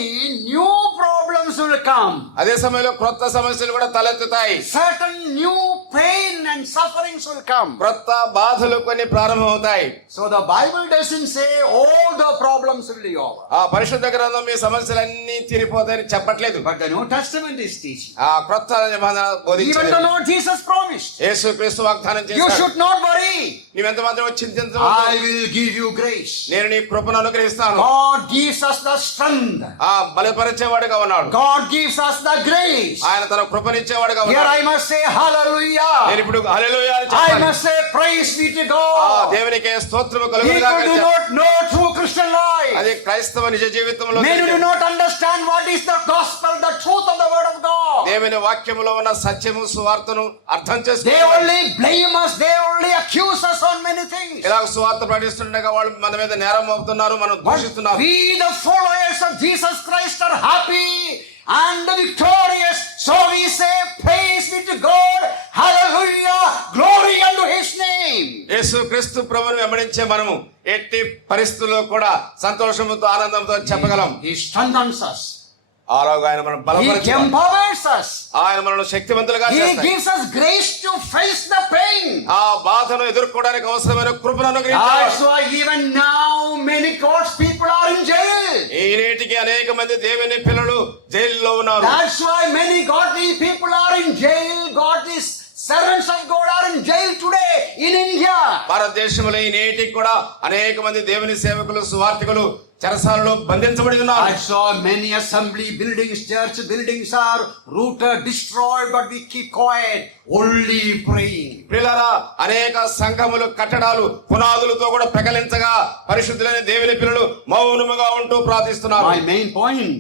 new problems will come. అదే సమయంలో క్రొత్త సమస్యలు కూడా తలెత్తుతాయి. Certain new pain and sufferings will come. క్రొత్త బాధలు కొన్ని ప్రారంభమవుతాయి. So the Bible doesn't say all the problems will be over. పరిశుద్ధ గ్రంథం మీ సమస్యలన్నీ తీరిపోతాయని చెప్పట్లేదు. But the New Testament is teaching. క్రొత్త నిబంధన Even బోధించేది. the Lord Jesus promised. యేసుక్రీస్తు వాగ్దానం You చేశాడు. should not worry. నీవెంత మాత్రం I చింతించవద్దు. will give you grace. నేను నీ కృపను అనుగ్రహిస్తాను. God gives us the strength. బలపరిచేవాడుగా ఉన్నాడు. God gives us the grace. ఆయన తన కృపనిచ్చేవాడుగా Here ఉన్నాడు. I must say hallelujah. నేను ఇప్పుడు హల్లెలూయా అని I చెప్పాలి. must say praise be to God. దేవునికి స్తోత్రము కలుగును People గాక అని do చెప్పాలి. not know true Christian life. అది క్రైస్తవ నిజ జీవితంలో Many do not understand what is the gospel, the truth of the word of God. దేవుని వాక్యములో ఉన్న సత్యము సువార్తను అర్థం They చేసుకోవాలి. only blame us, they only accuse us on many things. ఇలా సువార్త ప్రకటిస్తుండగా వాళ్ళు మన మీద నేరం మోపుతున్నారు, మనం But దూషిస్తున్నారు. we, the followers of Jesus Christ, are happy and victorious. So we say, praise be to God, hallelujah, glory unto His name. యేసుక్రీస్తు ప్రభువును వెంబడించే మనము ఎట్టి పరిస్థితుల్లో కూడా సంతోషంతో ఆనందంతో చెప్పగలం. He strengthens us. అలాగా ఆయన మనం He బలపరచును. empowers us. ఆయన మనల్ని శక్తివంతులుగా He చేస్తాడు. gives us grace to face the pain. బాధను ఎదుర్కోవడానికి అవసరమైన కృపను That's అనుగ్రహించాడు. why even now many God's people are in jail. ఈ నేటికి అనేక మంది దేవుని పిల్లలు జైల్లో ఉన్నారు. That's why many godly people are in jail. Godly servants of God are in jail today in India. భారతదేశంలో ఈ నేటికి కూడా అనేక మంది దేవుని సేవకులు సువార్తికులు చెరసాలలో బంధించబడి ఉన్నారు. I saw many assembly buildings, church buildings are rooted, destroyed, but we keep quiet, only praying. ప్రియులారా, అనేక సంఘములు కట్టడాలు పునాదులతో కూడా పెకలించగా పరిశుద్ధులైన దేవుని పిల్లలు మౌనముగా ఉంటూ ప్రార్థిస్తున్నారు. My main point.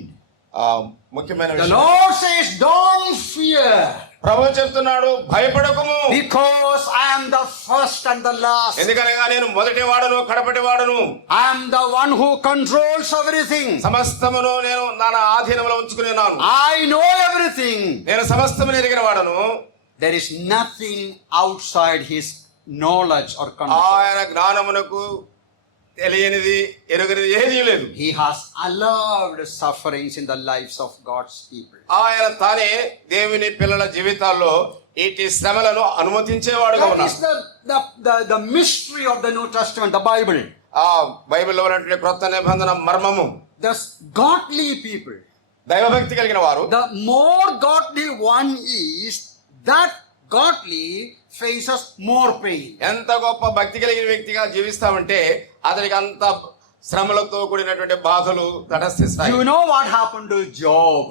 ముఖ్యమైన The విషయం, Lord says, don't fear, ప్రభువు చెప్తున్నాడు, భయపడకుము, because I am the first and the last. ఎందుకనగా నేను మొదటి వాడును కడపటి వాడును. I am the one who controls everything. సమస్తమును నేను నా ఆధీనంలో ఉంచుకుని ఉన్నాను. I know everything. నేను సమస్తమును ఎరిగిన వాడను. There is nothing outside His knowledge or control. ఆయన జ్ఞానమునకు తెలియనిది ఎరుగనిది ఏదీ లేదు. He has allowed sufferings in the lives of God's people. ఆయన తానే దేవుని పిల్లల జీవితాల్లో ఇటు శ్రమలను అనుమతించేవాడుగా That ఉన్నాడు. is the mystery of the New Testament, the Bible. ఆ బైబిల్లో ఉన్నటువంటి క్రొత్త నిబంధన మర్మము. The godly people, దైవభక్తి కలిగిన వారు, the more godly one is, that godly faces more pain. ఎంత గొప్ప భక్తి కలిగిన వ్యక్తిగా జీవిస్తామంటే అతనికి అంత శ్రమలతో కూడినటువంటి బాధలు తటస్థిస్తాయి. You know what happened to Job?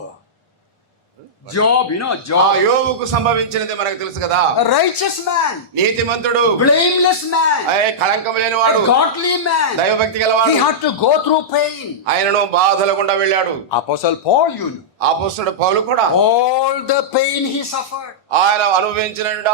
Job, you know, ఆ Job, యోబుకు సంభవించినది మనకు తెలుసు కదా. a righteous man, నీతిమంతుడు, blameless man, కళంకం లేనివాడు, a godly man. దైవభక్తి He గలవాడు. had to go through pain. ఆయనను బాధల గుండా వెళ్ళాడు. Apostle Paul, you know, అపొస్తలుడు పౌలు కూడా all the pain he suffered. ఆయన అనుభవించిన In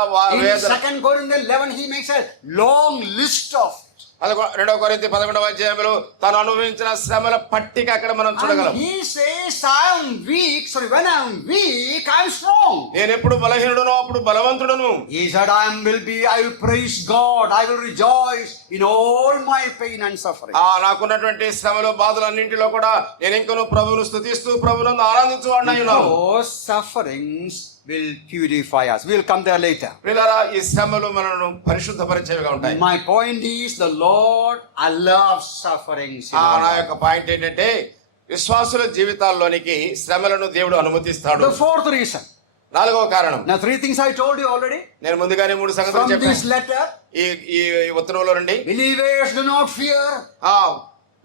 వేదన. 2 Corinthians 11, he makes a long list of it. 2 కొరింథీ 11వ అధ్యాయంలో తాను అనుభవించిన శ్రమల పట్టిక అక్కడ మనం చూడగలం. And he says, I am weak. Sorry, when I am weak, I am strong. నేను ఎప్పుడు బలహీనుడునో అప్పుడు బలవంతుడును. He said, I will praise God. I will rejoice in all my pain and suffering. నాకున్నటువంటి శ్రమలు బాధలన్నింటిలో కూడా నేను ఇంకనూ ప్రభువును స్తుతిస్తూ ప్రభువును ఆరాధించువాడినై ఉన్నాను. Those sufferings will purify us. We will come there later. ప్రియులారా, ఈ శ్రమలు మనను పరిశుద్ధపరిచేవిగా ఉంటాయి. My point is, the Lord allows sufferings in నా our life. యొక్క పాయింట్ ఏంటంటే విశ్వాసుల జీవితాల్లోనికి శ్రమలను దేవుడు అనుమతిస్తాడు. The fourth reason. 4వ కారణం, Now, 3 things I told you already. నేను ముందుగానే 3 సంగతులు From this చెప్పాను. letter, ఈ ఉత్తరంలో నుండి believers do not fear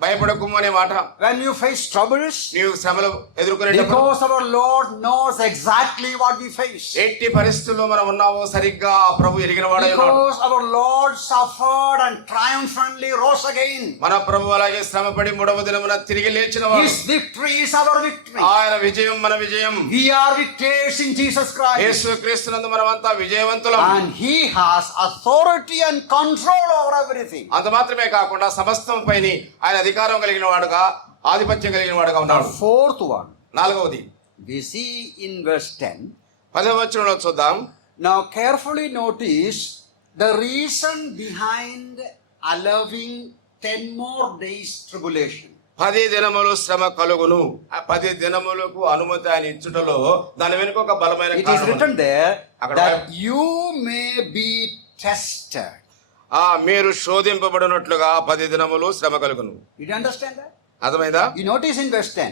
భయపడకుము అనే మాట. when you face troubles, నీవు శ్రమలు ఎదుర్కొనేటప్పుడు because our Lord knows exactly what we face. ఎట్టి పరిస్థితుల్లో మనం ఉన్నావో సరిగ్గా ఆ ప్రభు ఎరిగిన వాడై ఉన్నాడు. Because our Lord suffered and triumphantly rose again. మన ప్రభు అలాగే శ్రమపడి 3వ దినమున తిరిగి లేచిన వాడు. His victory is our victory. ఆయన విజయం మన విజయం. We are victors in Jesus Christ. యేసుక్రీస్తునందు మనమంతా విజయవంతులం. And He has authority and control over everything. అంత మాత్రమే కాకుండా సమస్తం పైన ఆయన అధికారం కలిగిన వాడుగా, ఆధిపత్యం కలిగిన వాడుగా The ఉన్నాడు. fourth one, 4వది we see in verse 10. 10వ వచనంలో చూద్దాం. Now carefully notice the reason behind allowing 10 more days tribulation. 10 దినములు శ్రమ కలుగును. ఆ 10 దినములకు అనుమతి ఆయన ఇచ్చుటలో దాని వెనుక ఒక బలమైన It is కారణం written there అక్కడ that you may be tested. మీరు శోధింపబడినట్లుగా 10 దినములు శ్రమ కలుగును. Did you understand that? అర్థమైందా? You notice in verse 10.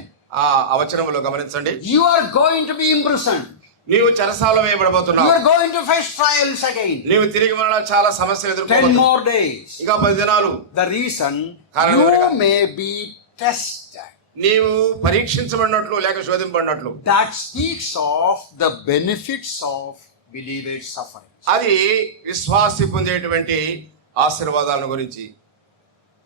ఆ వచనములో గమనించండి. You are going to be imprisoned. నీవు చెరసాలలో You వేయబడబోతున్నావు. are going to face trials again. నీవు తిరిగి మరలా చాలా సమస్యలు 10 ఎదుర్కోబోతున్నావు. more days. ఇంకా 10 దినాలు. The reason కారణం you ఏమిటగా? may be tested. నీవు పరీక్షించబడినట్లు లేక శోధింపబడినట్లు. That speaks of the benefits of believers' suffering. అది విశ్వాసి పొందేటువంటి ఆశీర్వాదాలను గురించి.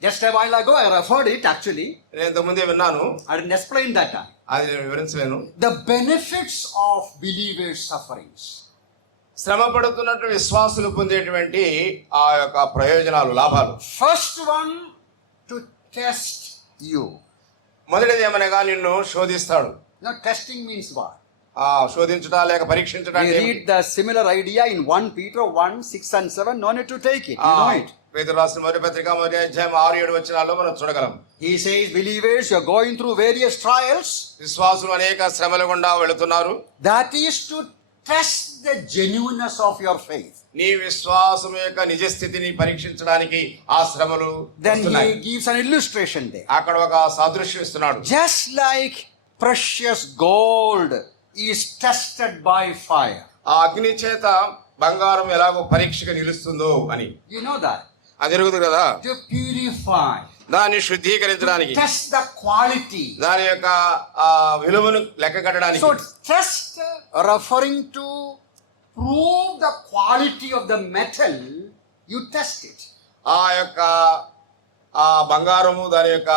Just a while ago, I referred it actually. నేను ఇంతకుముందే విన్నాను, I didn't explain that time. అది నేను వివరించలేను. The benefits of believers' sufferings. శ్రమ పడుతున్నట్టు విశ్వాసులు పొందేటువంటి ఆ యొక్క ప్రయోజనాలు, లాభాలు. First one, to test you. మొదటిది ఏమనగా నిన్ను శోధిస్తాడు. Now, testing means what? శోధించుట లేక పరీక్షించుట We అంటే read the similar idea in 1 Peter 1, 6 and 7. No need to take it. You know it. పేతురు రాసిన మొదటి పత్రిక 1వ అధ్యాయం 6-7 వచనాల్లో మనం చూడగలం. He says, believers, you are going through various trials. విశ్వాసులు అనేక శ్రమల గుండా వెళుతున్నారు. That is to test the genuineness of your faith. నీ విశ్వాసం యొక్క నిజ స్థితిని పరీక్షించడానికి ఆ శ్రమలు Then వస్తున్నాయి. he gives an illustration there. అక్కడ ఒక సాదృశ్యం ఇస్తున్నాడు. Just like precious gold is tested by fire. ఆ అగ్ని చేత బంగారం ఎలాగో పరీక్షగా నిలుస్తుందో అని. You know that. అది జరుగుతుంది కదా. To purify. దాన్ని శుద్ధీకరించడానికి, Test the quality. దాని యొక్క విలువను లెక్క కట్టడానికి. So test referring to prove the quality of the metal, you test it. ఆ యొక్క ఆ బంగారము దాని యొక్క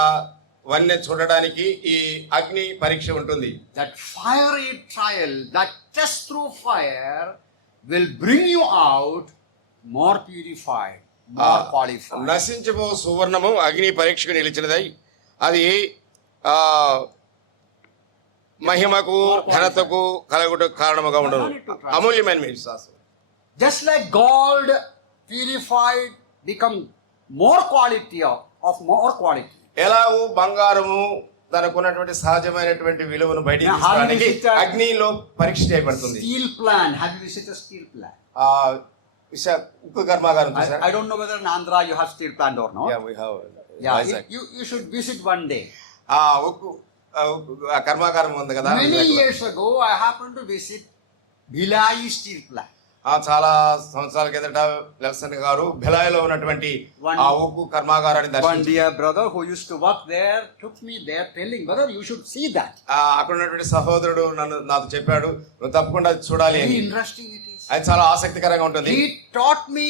వన్నె చూడడానికి ఈ అగ్ని పరీక్ష ఉంటుంది. That fiery trial, that test through fire will bring you out more purified, more qualified. నశించిపో సువర్ణము అగ్ని పరీక్షకు నిలిచినదై అది మహిమకు ఘనతకు కలుగుటకు కారణముగా ఉండదు. అమూల్యమైన మీ విశ్వాసం. Just like gold purified become more quality of of more quality. ఎలాగూ బంగారము తనకున్నటువంటి సహజమైనటువంటి విలువను బయటికి Now, how do you తీసుకోవడానికి sit- అగ్నిలో పరీక్ష చేయబడుతుంది. Steel plant. Have you visited steel plant? ఆ ఉక్కు కర్మాగారం చూసారా? I don't know whether in Andhra you have steel plant or not. Yeah, we have. Yeah, Isaac. you should visit one day. ఆ ఆ కర్మాగారం ఉంది కదా. Many years ago, I happened to visit Bhilai steel plant. చాలా సంవత్సరాల కిందట Nelson గారు భిలాయిలో ఉన్నటువంటి One- ఆ ఉక్కు కర్మాగారాన్ని One దర్శించారు. dear brother who used to work there took me there, telling, brother, you should see that. అక్కడ ఉన్నటువంటి సహోదరుడు నాతో చెప్పాడు, నువ్వు తప్పకుండా అది చూడాలి అని. Very interesting it is. అది చాలా ఆసక్తికరంగా ఉంటుంది. He taught me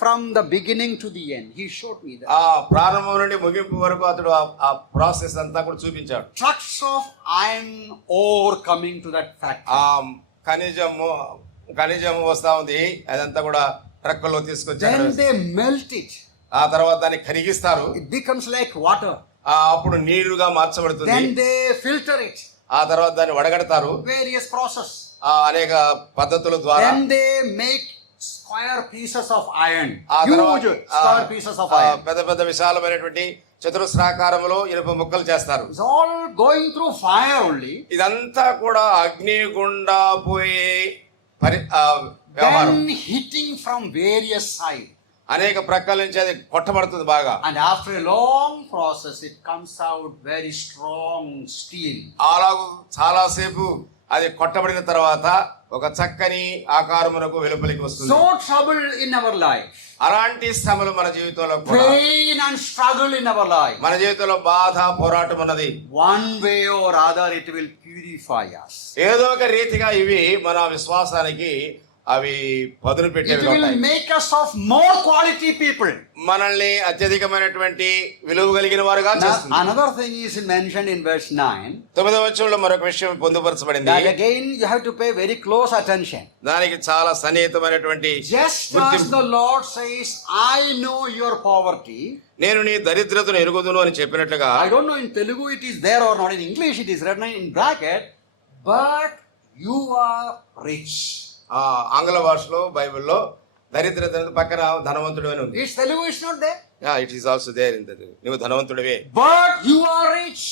from the beginning to the end. He showed me that. ఆ ప్రారంభం నుండి ముగింపు వరకు అతడు ఆ ప్రాసెస్ అంతా కూడా చూపించాడు. Trucks of iron ore coming to that factory. ఖనిజము వస్తా ఉంది, అదంతా కూడా ట్రక్కుల్లో తీసుకొచ్చారు. Then they melt it. ఆ తర్వాత దాన్ని కరిగిస్తారు. It becomes like water. అప్పుడు నీరుగా మార్చబడుతుంది. Then they filter it. ఆ తర్వాత దాన్ని వడగడతారు. Various process. అనేక పద్ధతుల ద్వారా. Then they make square pieces of iron. ఆ తర్వాత Huge square pieces of iron. పెద్ద పెద్ద విశాలమైనటువంటి చతురస్రాకారంలో ఇనుప ముక్కలు చేస్తారు. It's all going through fire only. ఇదంతా కూడా అగ్ని గుండా పోయే వ్యవహారం. Then hitting from various sides. అనేక ప్రక్కల నుంచి అది కొట్టబడుతుంది బాగా. And after a long process, it comes out very strong steel. అలాగూ చాలాసేపు అది కొట్టబడిన తర్వాత ఒక చక్కని ఆకారమునకు వెలుపలికి వస్తుంది. So trouble in our life. అలాంటి శ్రమలు మన జీవితంలో కూడా, Pain and struggle in our life. మన జీవితంలో బాధ పోరాటం ఉన్నది. One way or other, it will purify us. ఏదో ఒక రీతిగా ఇవి మన విశ్వాసానికి అవి పదును It పెట్టేవి will ఉంటాయి. make us of more quality people. మనల్ని అత్యధికమైనటువంటి విలువ కలిగిన వారుగా Now, చేస్తుంది. another thing is mentioned in verse 9. 9వ వచనంలో మరొక విషయం పొందుపరచబడింది. That again you have to pay very close attention. దానికి చాలా సన్నిహితమైనటువంటి Just as గుర్తింపు. the Lord says, I know your poverty. నేను నీ దరిద్రతను ఎరుగుదును అని చెప్పినట్లుగా, I don't know in Telugu it is there or not. In English it is written in bracket. But you are rich. ఆంగ్ల భాషలో బైబిల్లో దరిద్రత పక్కన ధనవంతుడు అని ఉంది. Its Telugu is not there. It is also there in that. నువ్వు ధనవంతుడివే. But you are rich.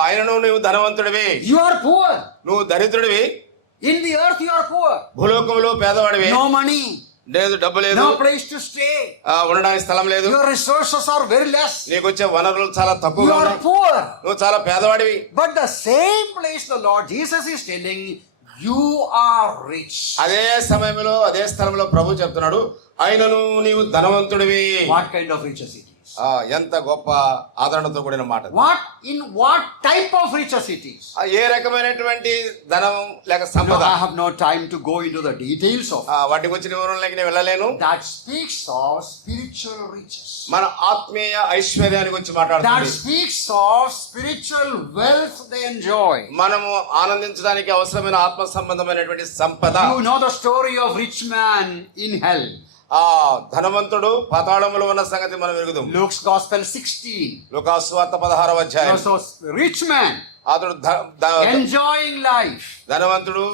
ఆయనను నువ్వు ధనవంతుడివి. You are poor. నువ్వు దరిద్రుడివి. In the earth you are poor. భూలోకములో పేదవాడివి. No money. లేదు, డబ్బు లేదు. No place to stay. ఉండడానికి స్థలం లేదు. Your resources are very less. నీకు వచ్చే వనరులు చాలా You తక్కువగా are ఉన్నాయి. poor. నువ్వు చాలా పేదవాడివి. But the same place the Lord Jesus is telling, you are rich. అదే సమయంలో అదే స్థలంలో ప్రభు చెప్తున్నాడు, ఆయనను నీవు ధనవంతుడివి. What kind of riches it is? ఎంత గొప్ప ఆదరణతో కూడిన మాట. What type of riches it is? ఏ రకమైనటువంటి ధనం లేక No, సంపద. I have no time to go into the details of it. వాటికి వచ్చిన వివరణలోకి నేను వెళ్ళలేను. That speaks of spiritual riches. మన ఆత్మీయ ఐశ్వర్యానికి గురించి That మాట్లాడుతుంది. speaks of spiritual wealth they enjoy. మనము ఆనందించడానికి అవసరమైన ఆత్మ సంబంధమైనటువంటి సంపద. You know the story of rich man in hell. ధనవంతుడు పాతాళములో ఉన్న సంగతి మనం ఎరుగుదాం. Luke's Gospel 16. లూకాసు వార్త 16వ అధ్యాయం. So rich man అతడు enjoying life. ధనవంతుడు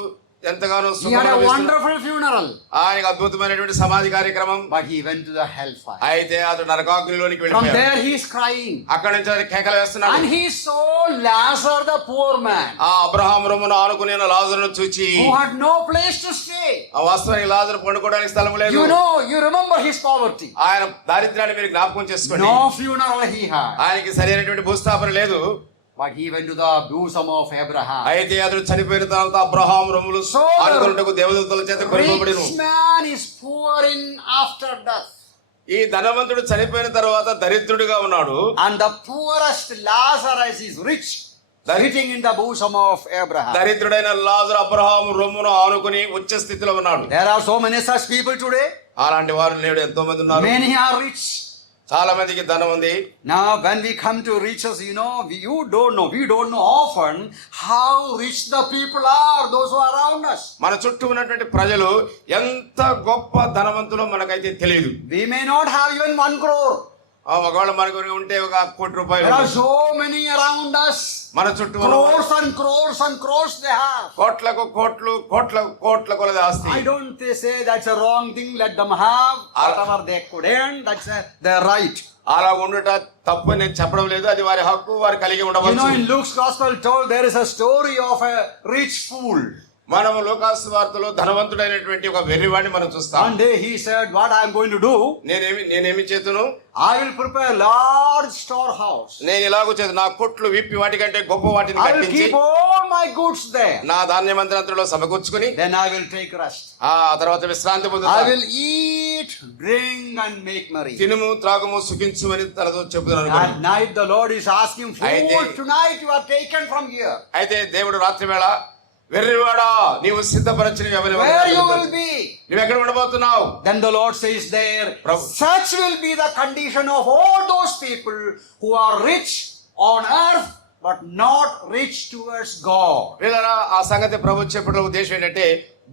ఎంతగానో He had a wonderful funeral. ఆయనకు అద్భుతమైనటువంటి సమాధి కార్యక్రమం. But he went to the hellfire. అయితే అతడు నరకాగ్నిలోనికి From వెళ్ళిపోయాడు. there he is crying. అక్కడి నుంచి ఆయన కేకలు వేస్తున్నాడు. And he saw Lazarus the poor man. Abraham రొమ్మును ఆనుకుని లాజరును చూచి, Who had no place to stay. వాస్తవానికి లాజరు పండుకోవడానికి స్థలం లేదు. You remember his poverty. ఆయన దారిద్ర్యాన్ని మీరు జ్ఞాపకం చేసుకోండి. No funeral he had. ఆయనకి సరైనటువంటి భూస్థాపన లేదు. But he went to the bosom of Abraham. అయితే అతడు చనిపోయిన తర్వాత అబ్రహాము రొమ్ములు ఆనుకున్నటకు దేవదూతల చేత కొనుకోబడిను. Rich man is poor in after death. ఈ ధనవంతుడు చనిపోయిన తర్వాత దరిద్రుడిగా ఉన్నాడు. And the poorest Lazarus is rich, sitting in the bosom of Abraham. దరిద్రుడైన లాజరు అబ్రహాము రొమ్మును ఆనుకుని ఉచ్చ స్థితిలో ఉన్నాడు. There are so many such people today. అలాంటి వారు నేడు ఎంతో మంది ఉన్నారు. Many are rich. చాలా మందికి ధనం ఉంది. Now when we come to riches, we don't know often how rich the people are, those who are around us. మన చుట్టూ ఉన్నటువంటి ప్రజలు ఎంత గొప్ప ధనవంతులో మనకైతే తెలియదు. We may not have even 1 crore. ఒకవేళ మనకు ఉంటే ఒక ₹1 కోటి There are so many around us. మన చుట్టూ Crores and crores and crores they have. కోట్లకు కోట్లు కోట్ల కొలది ఆస్తి. I don't say that's a wrong thing. Let them have whatever they could earn. That's their right. అలా ఉండుట తప్పు అని నేను చెప్పడం లేదు, అది వారి హక్కు, వారు కలిగి You know, ఉండవచ్చు. in Luke's gospel told there is a story of a rich fool. మనము లోకాసు వార్తలో ధనవంతుడైనటువంటి ఒక వెర్రివాడిని మనం చూస్తాం. One day he said, what I am going to do, నేనేమి చేతును, I will prepare a large storehouse. నేను ఇలాగూ చేతు, నా కొట్లు విప్పి వాటికంటే గొప్ప వాటిని I will కట్టించి keep all my goods there. నా ధాన్యమంతరంలో సమకూర్చుకుని Then I will take rest. ఆ తర్వాత విశ్రాంతి I పొందుతాను. will eat, drink and make merry. తినుము త్రాగుము సుఖించుమని తనతో చెబుతున్నాను. At night the Lord is asking, food tonight you are taken from here. అయితే దేవుడు రాత్రి వేళ, వెర్రివాడా నీవు సిద్ధపరచిన Where you will be? నువ్వు ఎక్కడ ఉండబోతున్నావు? Then the Lord says there, Prabhu. such will be the condition of all those people who are rich on earth but not rich towards God. వీళ్ళరా ఆ సంగతి ప్రభు చెప్పడం ఉద్దేశం ఏంటంటే,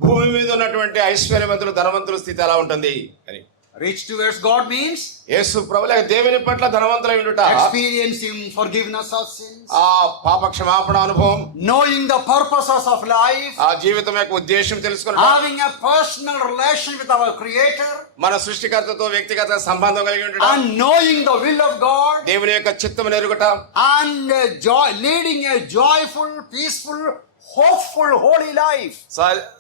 భూమి మీద ఉన్నటువంటి ఐశ్వర్యవంతులు ధనవంతుల స్థితి ఎలా ఉంటుంది అని. Rich towards God means యేసు ప్రభు లేక దేవుని పట్ల ధనవంతులై ఉండుట, experiencing forgiveness of sins, ఆ పాప క్షమాపణ అనుభవం, knowing the purposes of life, ఆ జీవితం యొక్క ఉద్దేశం తెలుసుకుని, having a personal relation with our Creator, మన సృష్టికర్తతో వ్యక్తిగత సంబంధం కలిగి ఉండుట, and knowing the will of God, దేవుని యొక్క చిత్తమును ఎరుగుట, and leading a joyful, peaceful, hopeful, holy life.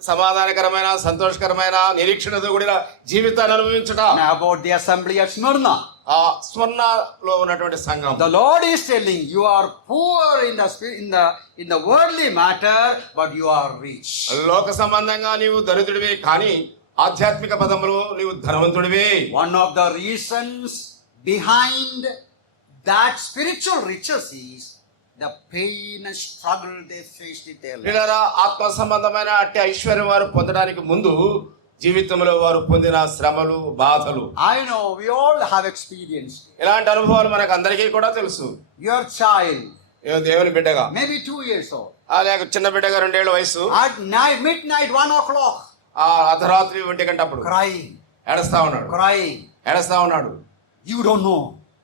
సమాధానకరమైన సంతోషకరమైన నిరీక్షణతో కూడిన జీవితాన్ని అనుభవించుట. Now about the assembly at Smyrna. ఆ స్వర్ణలో ఉన్నటువంటి సంఘం, The Lord is telling you are poor in the spirit, in the worldly matter, but you are rich. లోక సంబంధంగా నీవు దరిద్రుడివే, కానీ ఆధ్యాత్మిక పదములో నీవు ధనవంతుడివే. One of the reasons behind that spiritual riches is the pain and struggle they faced in their life. వీళ్ళారా ఆత్మ సంబంధమైన అట్టి ఐశ్వర్యం వారు పొందడానికి ముందు జీవితంలో వారు పొందిన శ్రమలు బాధలు, I know we all have experienced. ఇలాంటి అనుభవాలు మనకు అందరికీ కూడా తెలుసు. Your child, దేవుని బిడ్డగా, maybe 2 years old, లేక చిన్న బిడ్డగా 2 ఏళ్ల వయసు, at night, midnight, 1 o'clock, ఆ అర్ధరాత్రి 1 గంటప్పుడు crying, ఏడుస్తా ఉన్నాడు. You don't know.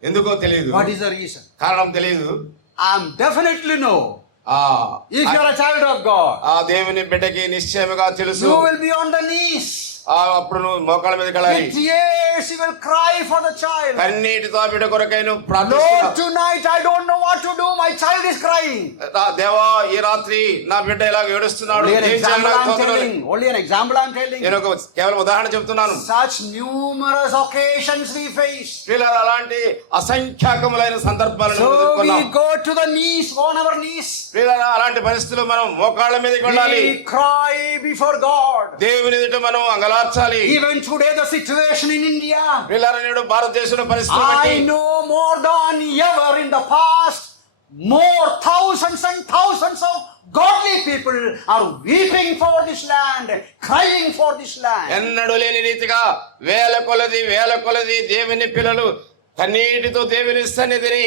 ఎందుకో తెలియదు, What is the reason? కారణం తెలియదు. Definitely know. ఆ If you are a child of God, ఆ దేవుని బిడ్డకి నిశ్చయముగా తెలుసు. you will be on the knees. అప్పుడు నువ్వు మోకాళ్ళ మీద కలాలి, With tears you will cry for the child. కన్నీటితో ఆ బిడ్డ కొరకై నువ్వు Lord, ప్రార్థిస్తున్నావు. tonight I don't know what to do. My child is crying. దేవా ఈ రాత్రి నా బిడ్డ ఇలాగ ఏడుస్తున్నాడు, Only an ఏం చేయాలో example నాకు I'm తోచలేదు. telling. Only an example I'm telling. నేను ఒక కేవలం ఉదాహరణ చెప్తున్నాను. Such numerous occasions we face. పిల్లలు అలాంటి అసంఖ్యాకములైన సందర్భాలను So we ఎదుర్కొన్నాం. go to the knees, on our knees. పిల్లలు అలాంటి పరిస్థితుల్లో మనం మోకాళ్ళ మీదకి వెళ్ళాలి, We cry before God. దేవుని ఎదుట మనం అంగలార్చాలి. Even today the situation in India, పిల్లలు నేడు భారతదేశంలో పరిస్థితులు బట్టి I know more than ever in the past, more thousands and thousands of godly people are weeping for this land, crying for this land. ఎన్నడూ లేని రీతిగా వేల కొలది దేవుని పిల్లలు కన్నీటితో దేవుని సన్నిధిని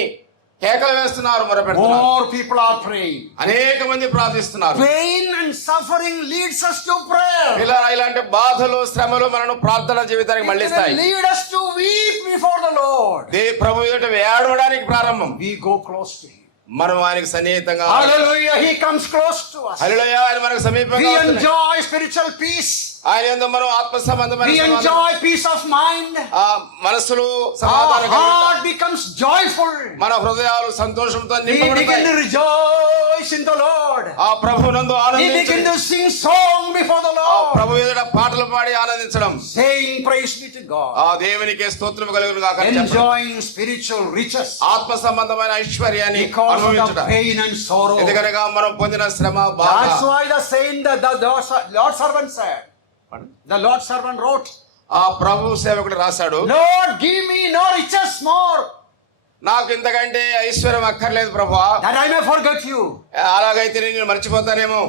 కేకలు వేస్తున్నారు, మొరపెడుతున్నారు. More people are praying. అనేక మంది ప్రార్థిస్తున్నారు. Pain and suffering leads us to prayer. ఇలాంటి బాధలు శ్రమలు మనను ప్రార్థన జీవితానికి It మళ్ళిస్తాయి. will lead us to weep before the Lord. ప్రభు ఎదుట ఏడవడానికి ప్రారంభం. We go close to Him. మనం ఆయనకి సన్నిహితంగా, Hallelujah, He comes close to us. హల్లెలూయా, ఆయన మనకు సమీపంగా We వస్తున్నాడు. enjoy spiritual peace. ఆయన యందు మనం ఆత్మ సంబంధమైన We సమాధానం, enjoy peace of mind. ఆ మనసులు Our సమాధానం, heart becomes joyful. మన హృదయాలు సంతోషంతో We begin to నింపబడతాయి. rejoice in the Lord. ఆ ప్రభునందు We begin ఆనందించడం, to sing song before the ఆ Lord, ప్రభు ఎదుట పాటలు పాడి ఆనందించడం, saying praise be to God, ఆ దేవునికి స్తోత్రము కలుగును గాక అని చెప్పడం. enjoying spiritual riches ఆత్మ సంబంధమైన ఐశ్వర్యాన్ని because of the అనుభవించడం. pain and sorrow. ఎందుకనగా మనం పొందిన శ్రమ బాధ. That's why the saint, the Lord servant said, the Lord servant wrote, ఆ ప్రభు సేవకుడు రాశాడు, Lord, give me no riches more, నాకు ఇంతకంటే ఐశ్వర్యం అక్కర్లేదు ప్రభువా, that I may forget you, అలాగైతే నేను మర్చిపోతానేమో,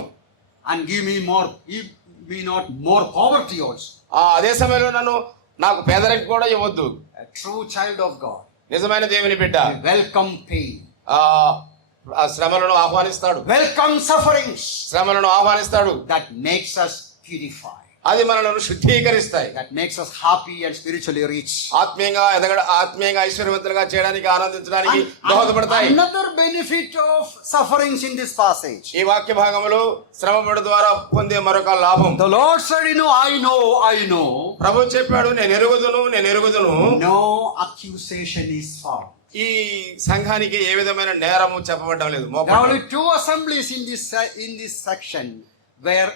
and give me not more poverty also. అదే సమయంలో నాకు పేదరికం కూడా ఇవ్వద్దు. A true child of God, నిజమైన దేవుని బిడ్డ welcome pain, ఆ శ్రమలను ఆహ్వానిస్తాడు, welcome sufferings శ్రమలను ఆహ్వానిస్తాడు. that makes us purified. అది మనలను శుద్ధీకరిస్తాయి. that makes us happy and spiritually rich. ఆత్మీయంగా ఐశ్వర్యవంతులుగా చేయడానికి, ఆనందించడానికి దోహదపడతాయి. Another benefit of sufferings in this passage. ఈ వాక్య భాగంలో శ్రమపడు ద్వారా పొందే మరొక లాభం. The Lord said, I know. ప్రభు చెప్పాడు, నేను ఎరుగుదును. No accusation is found. ఈ సంఘానికి ఏ విధమైన నేరము చెప్పబడడం లేదు. There are only two assemblies in this section where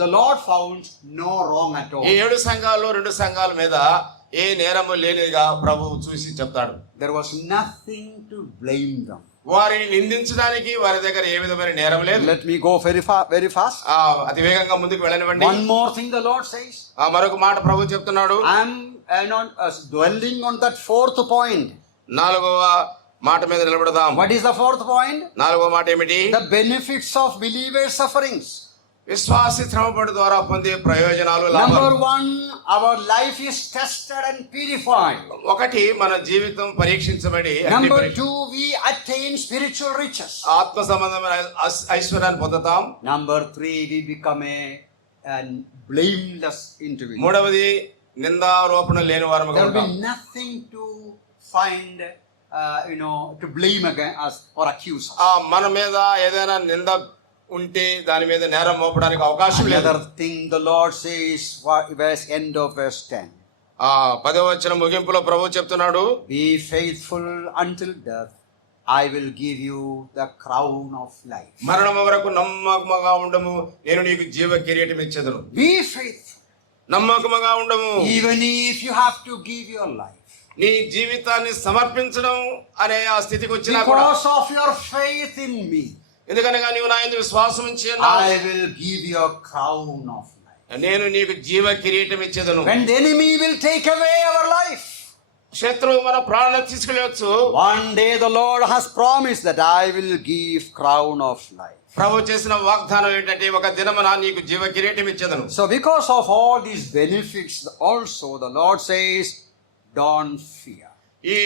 the Lord found no wrong at all. ఈ 7 సంఘాల్లో 2 సంఘాల మీద ఏ నేరము లేనిగా ప్రభువు చూసి చెప్తాడు. There was nothing to blame them. వారిని నిందించడానికి వారి దగ్గర ఏ విధమైన నేరం లేదు. Let me go very fast. అతి వేగంగా ముందుకు వెళ్ళనివ్వండి. One more thing the Lord says. మరొక మాట ప్రభు చెప్తున్నాడు. I'm not dwelling on that fourth point. 4వ మాట మీద నిలబడదాం. What is the fourth point? 4వ మాట ఏమిటి? The benefits of believers' sufferings. విశ్వాసి శ్రమపడు ద్వారా పొందే ప్రయోజనాలు, Number లాభాలు. 1, our life is tested and purified. 1 మన జీవితం పరీక్షించబడి, Number 2, we attain spiritual riches. ఆత్మ సంబంధమైన ఐశ్వర్యాన్ని పొందుతాం. Number 3, we become a blameless individual. 3వది నిందారోపణ లేని వారముగా There will ఉంటాం. be nothing to find, to blame against us or accuse us. మన మీద ఏదైనా నింద ఉంటే దాని మీద నేరం మోపడానికి అవకాశం లేదు. Another thing the Lord says, end of verse 10. 10వ వచనం ముగింపులో ప్రభు చెప్తున్నాడు, Be faithful until death, I will give you the crown of life. మరణం వరకు నమ్మకముగా ఉండము, నేను నీకు జీవ కిరీటం ఇచ్చేదను. Be faithful. నమ్మకముగా ఉండము. Even if you have to give your life. నీ జీవితాన్ని సమర్పించడం అనే ఆ స్థితికి వచ్చినా కూడా, Because of your faith in me, ఎందుకనగా నీవు నా యందు విశ్వాసం ఉంచి I ఉన్నావు, will give you a crown of life. నేను నీకు జీవ కిరీటం ఇచ్చేదను. When the enemy will take away our life, శత్రువు మన ప్రాణాలను తీసుకెళ్ళవచ్చు. one day the Lord has promised that I will give crown of life. ప్రభు చేసిన వాగ్దానం ఏంటంటే, ఒక దినమున నీకు జీవ కిరీటం ఇచ్చేదను. So because of all these benefits also, the Lord says, don't fear. ఈ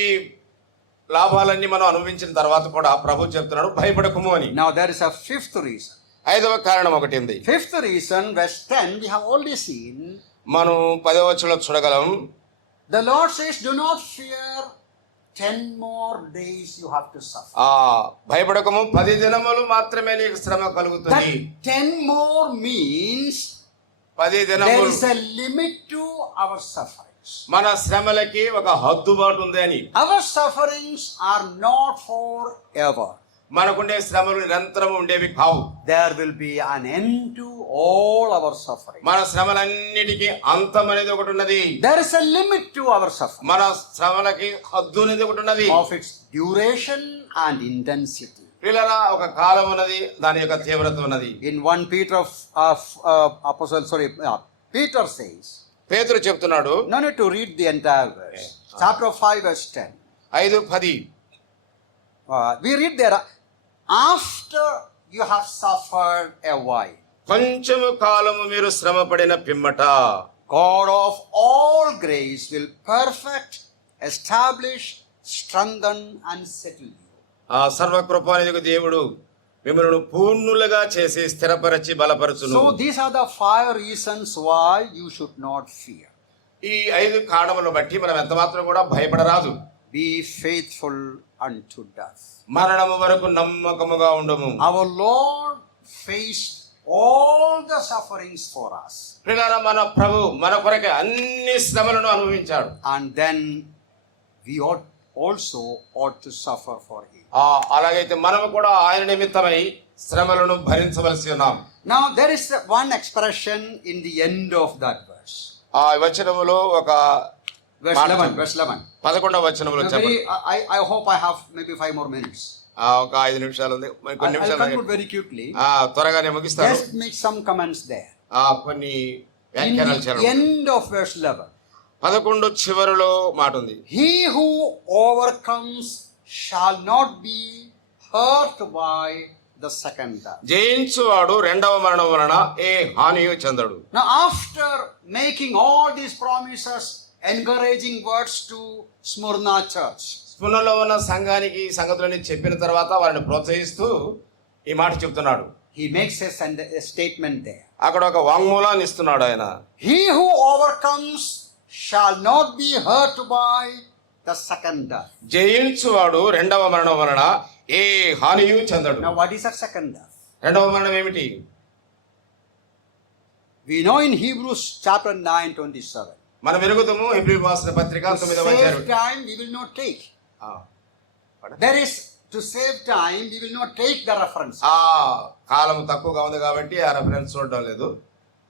లాభాలన్నీ మనం అనుభవించిన తర్వాత కూడా ప్రభు చెప్తున్నాడు, భయపడకుము అని. Now there is a fifth reason. 5వ కారణం ఒకటి ఉంది. Fifth reason, verse 10, we have already seen. మనం 10వ వచనంలో చూడగలం. The Lord says, do not fear, 10 more days you have to suffer. భయపడకము, 10 దినములు మాత్రమే నీకు శ్రమ That కలుగుతుంది. 10 more means 10 there దినములు, is a limit to our sufferings. మన శ్రమలకి ఒక హద్దుబాటు ఉంది అని. Our sufferings are not forever. మనకుండే శ్రమలు నిరంతరం ఉండేవి కావు. There will be an end to all our suffering. మన శ్రమలన్నిటికీ అంతం అనేది ఒకటి ఉన్నది. There is a limit to our suffering. మన శ్రమలకి హద్దు అనేది ఒకటి ఉన్నది. Of its duration and intensity. పిల్లరా, ఒక కాలం ఉన్నది, దాని యొక్క తీవ్రత ఉన్నది. In 1 Peter Peter says, పేతురు చెప్తున్నాడు, no need to read the entire verse. Chapter 5 verse 10. 5:10. We read there, after you have suffered a while, కొంచెము కాలము మీరు శ్రమ పడిన పిమ్మట God of all grace will perfect, establish, strengthen and settle you. ఆ సర్వకృపానిధికి దేవుడు మిమ్మల్ని పూర్ణులుగా చేసి స్థిరపరచి బలపరచును. So these are the 5 reasons why you should not fear. ఈ 5 కారణములను బట్టి మనం ఎంత మాత్రం కూడా భయపడరాదు. Be faithful unto death. మరణము వరకు నమ్మకముగా ఉండము. Our Lord faced all the sufferings for us. ప్రియులారా, మన ప్రభు మన కొరకే అన్ని శ్రమలను అనుభవించాడు. And then we also ought to suffer for him. అలాగైతే మనము కూడా ఆయన నిమిత్తమై శ్రమలను భరించవలసి ఉన్నాం. Now there is one expression in the end of that verse. ఆ వచనములో ఒక Verse 11. 11వ వచనములో చెప్పండి. I hope I have maybe 5 more minutes. ఒక 5 నిమిషాలు ఉంది, కొన్ని I'll నిమిషాలు conclude very quickly. త్వరగానే ముగిస్తాను. Just make some comments there. కొన్ని In వ్యాఖ్యానాలు the చేయాలి. end of verse 11. 11 చివరిలో మాట ఉంది. He who overcomes shall not be hurt by the second death. జయించువాడు రెండవ మరణం వలన ఏ హానియు చెందడు. Now after making all these promises, encouraging words to Smyrna church, స్ముర్నలో ఉన్న సంఘానికి ఈ సంగతులన్నీ చెప్పిన తర్వాత వారిని ప్రోత్సహిస్తూ ఈ మాట చెప్తున్నాడు. he makes a statement there. అక్కడ ఒక వాంగ్మూలాన్ని ఇస్తున్నాడు ఆయన. He who overcomes shall not be hurt by the second death. జయించువాడు రెండవ మరణం వలన ఏ హానియు చెందడు. Now what is that second death? రెండవ మరణం ఏమిటి? We know in Hebrews chapter 9:27. మనం ఎరుగుతాము హెబ్రీ రాసిన పత్రిక 9వ To అధ్యాయం. save time we will not take. ఆ, There is, to save time we will not take the reference. ఆ కాలం తక్కువగా ఉంది కాబట్టి ఆ రెఫరెన్స్ చూడడం లేదు.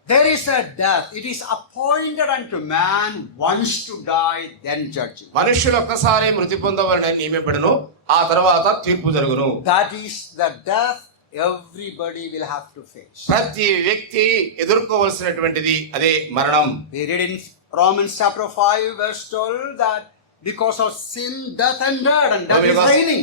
There is a death. It is appointed unto man once to die, then judgment. మనుష్యులు ఒక్కసారి మృతి పొందవలని నియమింపడును, ఆ తర్వాత తీర్పు జరుగును. That is the death everybody will have to face. ప్రతి వ్యక్తి ఎదుర్కోవలసినటువంటిది అదే మరణం. We read in Romans chapter 5 verse 12 that because of sin death entered, and death is reigning.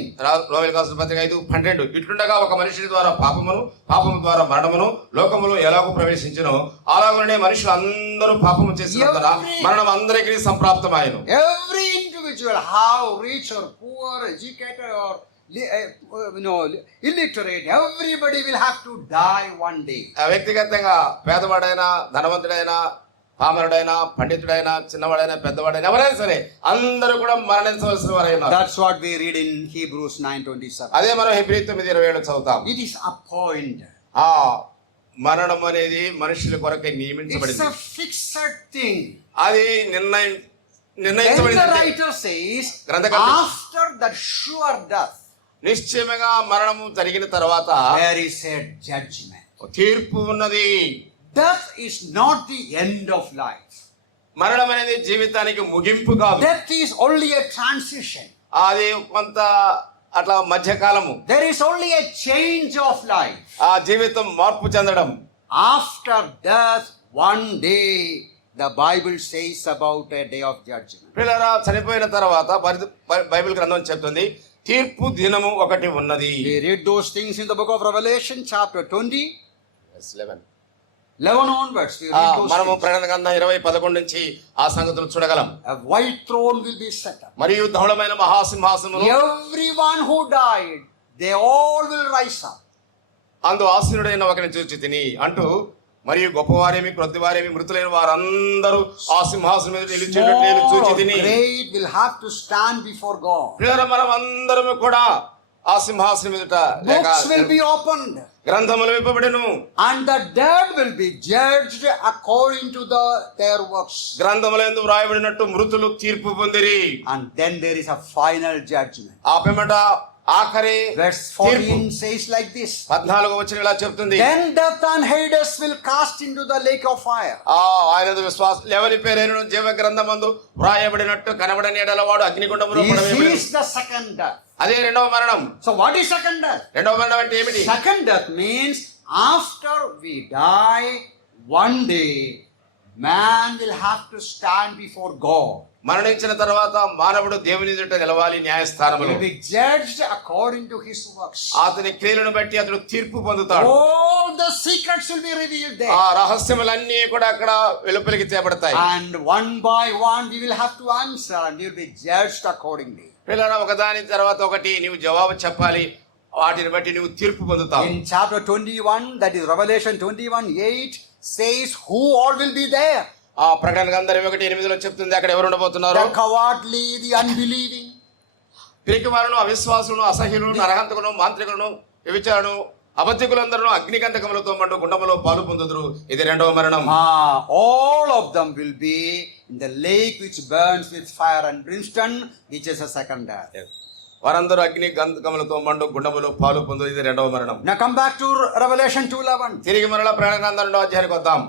రోమిలకు రాసిన పత్రిక 5:12 ఇట్లుండగా ఒక మనిషి ద్వారా పాపమును, పాపము ద్వారా మరణమును లోకములో ఎలాగో ప్రవేశించునో అలాగనే మనుషులు అందరూ పాపము చేసినందున మరణం అందరికీ సంప్రాప్తమాయెను. Every individual, how rich or poor, educated or illiterate, everybody will have to die one day. వ్యక్తిగతంగా పేదవాడైనా ధనవంతుడైనా పామరుడైనా పండితుడైనా చిన్నవాడైనా పెద్దవాడైనా ఎవరైనా సరే అందరూ కూడా మరణించవలసిన వారై ఉన్నారు. That's what we read in Hebrews 9:27. అదే మనం హెబ్రీ 9:27 చదువుతాం. It is appointed. ఆ మరణం అనేది మనుషుల కొరకై It's నియమించబడింది. a fixed thing. అది Then the నిర్ణయించబడింది. writer says, గ్రంథకర్త after that sure death, నిశ్చయముగా మరణము జరిగిన తర్వాత there is a judgment. తీర్పు ఉన్నది. Death is not the end of life. మరణం అనేది జీవితానికి ముగింపు కాదు. Death is only a transition. అది కొంత అట్లా మధ్యకాలము. There is only a change of life. ఆ జీవితం మార్పు చెందడం. After death, one day, the Bible says about a day of judgment. పిల్లరా చనిపోయిన తర్వాత బైబిల్ గ్రంథం చెప్తుంది తీర్పు దినము ఒకటి ఉన్నది. We read those things in the book of Revelation chapter 20. 11. 11 onwards, we read those మనము things. ప్రకటన గ్రంథం 20:11 నుంచి ఆ సంగతులు చూడగలం. A white throne will be set up. మరియు ధవళమైన మహాసింహాసనమును Everyone who died, they all will rise up. అందు ఆసీనుడైన ఒకరిని చూచి తిని అంటూ మరియు గొప్పవారేమి క్రొద్దివారేమి మృతులైన వారందరూ ఆ సింహాసనం మీద నిలిచేటట్టు నేను చూచి Small, తిని great will have to stand before God. పిల్లరా మనం అందరము కూడా ఆ సింహాసనం ఎదుట లేక Books will be opened. గ్రంథములు విప్పబడెను. And the dead will be judged according to their works. గ్రంథములందు వ్రాయబడినట్టు మృతులు తీర్పు పొందిరి. And then there is a final judgment. ఆ పిమ్మట ఆఖరి Verse తీర్పు 14 says like this. 14వ వచనం ఇలా చెప్తుంది. Then death and Hades will cast into the lake of fire. ఆయన విశ్వాసం ఎవరి పేరైన జీవ గ్రంథమందు వ్రాయబడినట్టు కనబడని ఎడల వాడు అగ్నిగుండములో This పడవేయబడెను. is the second death. అదే రెండవ మరణం. So what is second death? రెండవ మరణం అంటే ఏమిటి? Second death means after we die, one day man will have to stand before God. మరణించిన తర్వాత మానవుడు దేవుని ఎదుట నిలవాలి He న్యాయస్థానములో. will be judged according to his works. అతని క్రియలను బట్టి అతడు తీర్పు పొందుతాడు. All the secrets will be revealed there. ఆ రహస్యములన్నీ కూడా అక్కడ వెలుపలికి తేబడతాయి. And one by one we will have to answer and we will be judged accordingly. పిల్లరా ఒకదాని తర్వాత ఒకటి నీవు జవాబు చెప్పాలి, వాటిని బట్టి నువ్వు తీర్పు పొందుతావు. In chapter 21, that is Revelation 21:8 says who all will be there. ఆ ప్రకటన గ్రంథం 21:8 చెప్తుంది అక్కడ ఎవరు ఉండబోతున్నారు. The cowardly, the unbelieving, పిరికివారును అవిశ్వాసులను అసహ్యులను నరహంతకులను మాంత్రికులను వ్యభిచారులను అబద్ధికులందరూ అగ్నికంటకములతో మండు గుండములో పాలు పొందుదురు. ఇది రెండవ మరణం. all of them will be in the lake which burns with fire and brimstone, which is a second death. వారందరూ అగ్ని గంధకములతో మండు గుండములో పాలు పొందుదు. ఇది రెండవ మరణం. Now come back to Revelation 2:11. తిరిగి మరలా ప్రకటన గ్రంథం 2వ అధ్యాయానికి వద్దాం.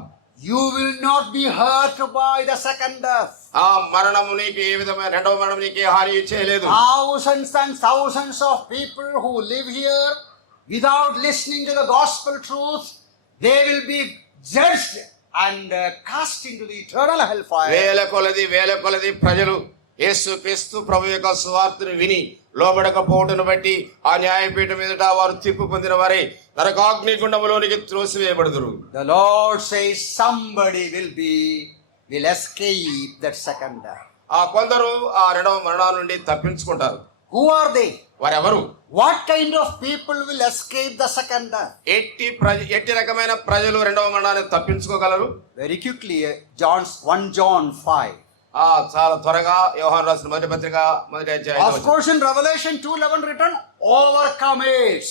You will not be hurt by the second death. ఆ మరణము నీకు ఏ విధమైన రెండవ మరణం నీకు ఏ హాని చేయలేదు. Thousands and thousands of people who live here without listening to the gospel truth, they will be judged and cast into the eternal hellfire. వేల కొలది ప్రజలు యేసు క్రీస్తు ప్రభు యొక్క సువార్తను విని లోబడకపోవటను బట్టి ఆ న్యాయపీఠం మీదట వారు తీర్పు పొందిన వారే నరకాగ్ని గుండములోనికి త్రోసివేయబడుదురు. The Lord says somebody will escape that second death. ఆ కొందరు ఆ రెండవ మరణం నుండి తప్పించుకుంటారు. Who are they? వారెవరు? What kind of people will escape the second death? ఎట్టి రకమైన ప్రజలు రెండవ మరణాన్ని తప్పించుకోగలరు? Very quickly, 1 John 5. చాలా త్వరగా యోహాను రాసిన మొదటి పత్రిక మొదటి అధ్యాయం. Of course, in Revelation 2:11 written, overcomers.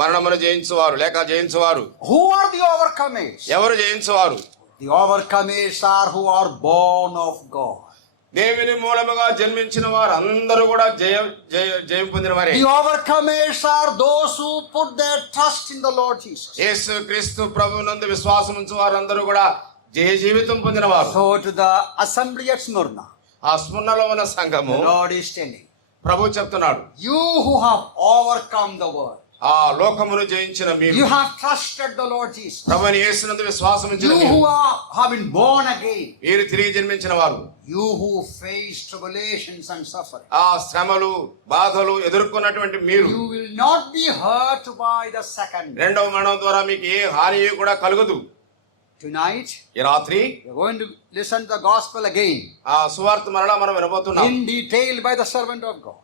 మరణమును జయించువారు లేక జయించువారు. Who are the overcomers? ఎవరు జయించువారు? The overcomers are who are born of God. దేవుని మూలముగా జన్మించిన వారు అందరూ కూడా జయం పొందిన వారే. The overcomers are those who put their trust in the Lord Jesus. యేసు క్రీస్తు ప్రభువునందు విశ్వాసం ఉంచు వారందరూ కూడా జయ జీవితం పొందిన వారు. So to the assembly at Smyrna, ఆ స్ముర్ణలో ఉన్న సంఘము the Lord is telling, ప్రభు చెప్తున్నాడు, you who have overcome the world, ఆ లోకమును జయించిన మీరు, you have trusted the Lord Jesus, ప్రభుని యేసునందు విశ్వాసం ఉంచిన you మీరు, who have been born again, మీరు తిరిగి జన్మించిన వారు, you who face tribulations and suffering, ఆ శ్రమలు బాధలు ఎదుర్కొన్నటువంటి మీరు, you will not be hurt by the second death. రెండవ మరణం ద్వారా మీకు ఏ హాని కూడా కలుగదు. Tonight, ఈ రాత్రి we are going to listen to the gospel again, ఆ సువార్త మరలా మనం వినబోతున్నాం. in detail by the servant of God.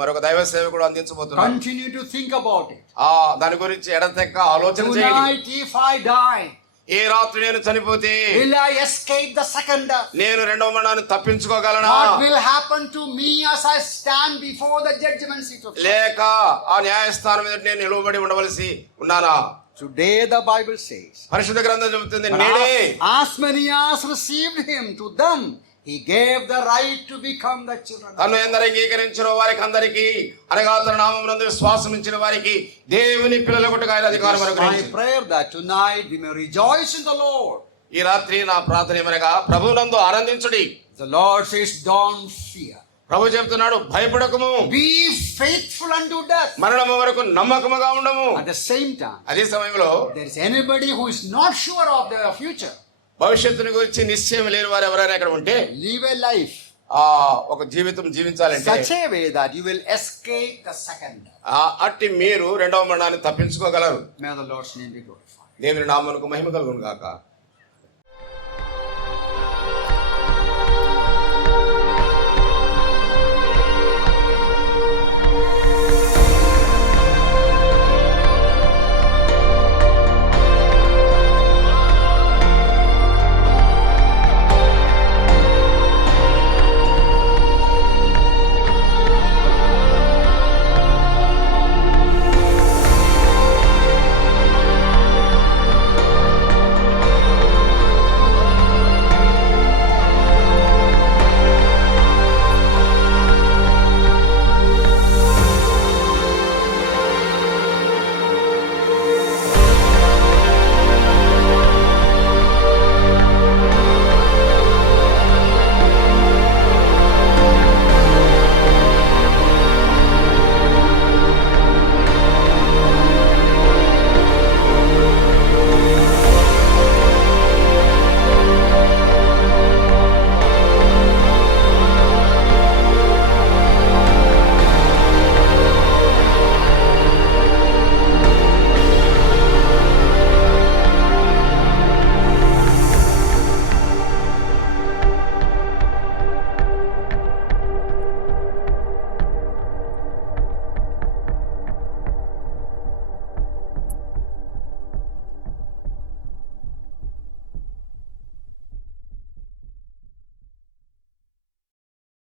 మరొక దైవ సేవకుడు అందించబోతున్నాం. Continue to think about it. దాని గురించి ఎడతెక్క ఆలోచన చేయండి. Tonight, if I die, ఏ రాత్రి నేను చనిపోతే will I escape the second death? నేను రెండవ మరణాన్ని తప్పించుకోగలనా? What will happen to me as I stand before the judgment seat of God? లేక ఆ న్యాయస్థానం మీద నేను నిలవబడి ఉండవలసి ఉన్నానా? Today the Bible says, పరిశుద్ధ గ్రంథం చెబుతుంది, but నేడే as many as received him, to them he gave the right to become the children of God. తను ఎందరు అంగీకరించిన వారికి అందరికీ, అనగా తన నామమునందు విశ్వాసం ఉంచిన వారికి దేవుని పిల్లలగుటకు ఆయన అధికారం My అనుగ్రహించాడు. prayer that tonight we may rejoice in the Lord. ఈ రాత్రి నా ప్రార్థన ఏమనగా, ప్రభువునందు ఆనందించుడి. The Lord says, don't fear. ప్రభు చెప్తున్నాడు, భయపడకము, Be faithful unto death. మరణము వరకు నమ్మకముగా ఉండము. At the same time, అదే సమయంలో there is anybody who is not sure of their future, భవిష్యత్తుని గురించి నిశ్చయం లేని వారు ఎవరైనా ఇక్కడ ఉంటే, live a life ఒక జీవితం జీవించాలంటే such a way that you will escape the second death. అట్టి మీరు రెండవ మరణాన్ని తప్పించుకోగలరు. May the Lord's name be glorified. దేవుని నామమునకు మహిమ కలుగును గాక.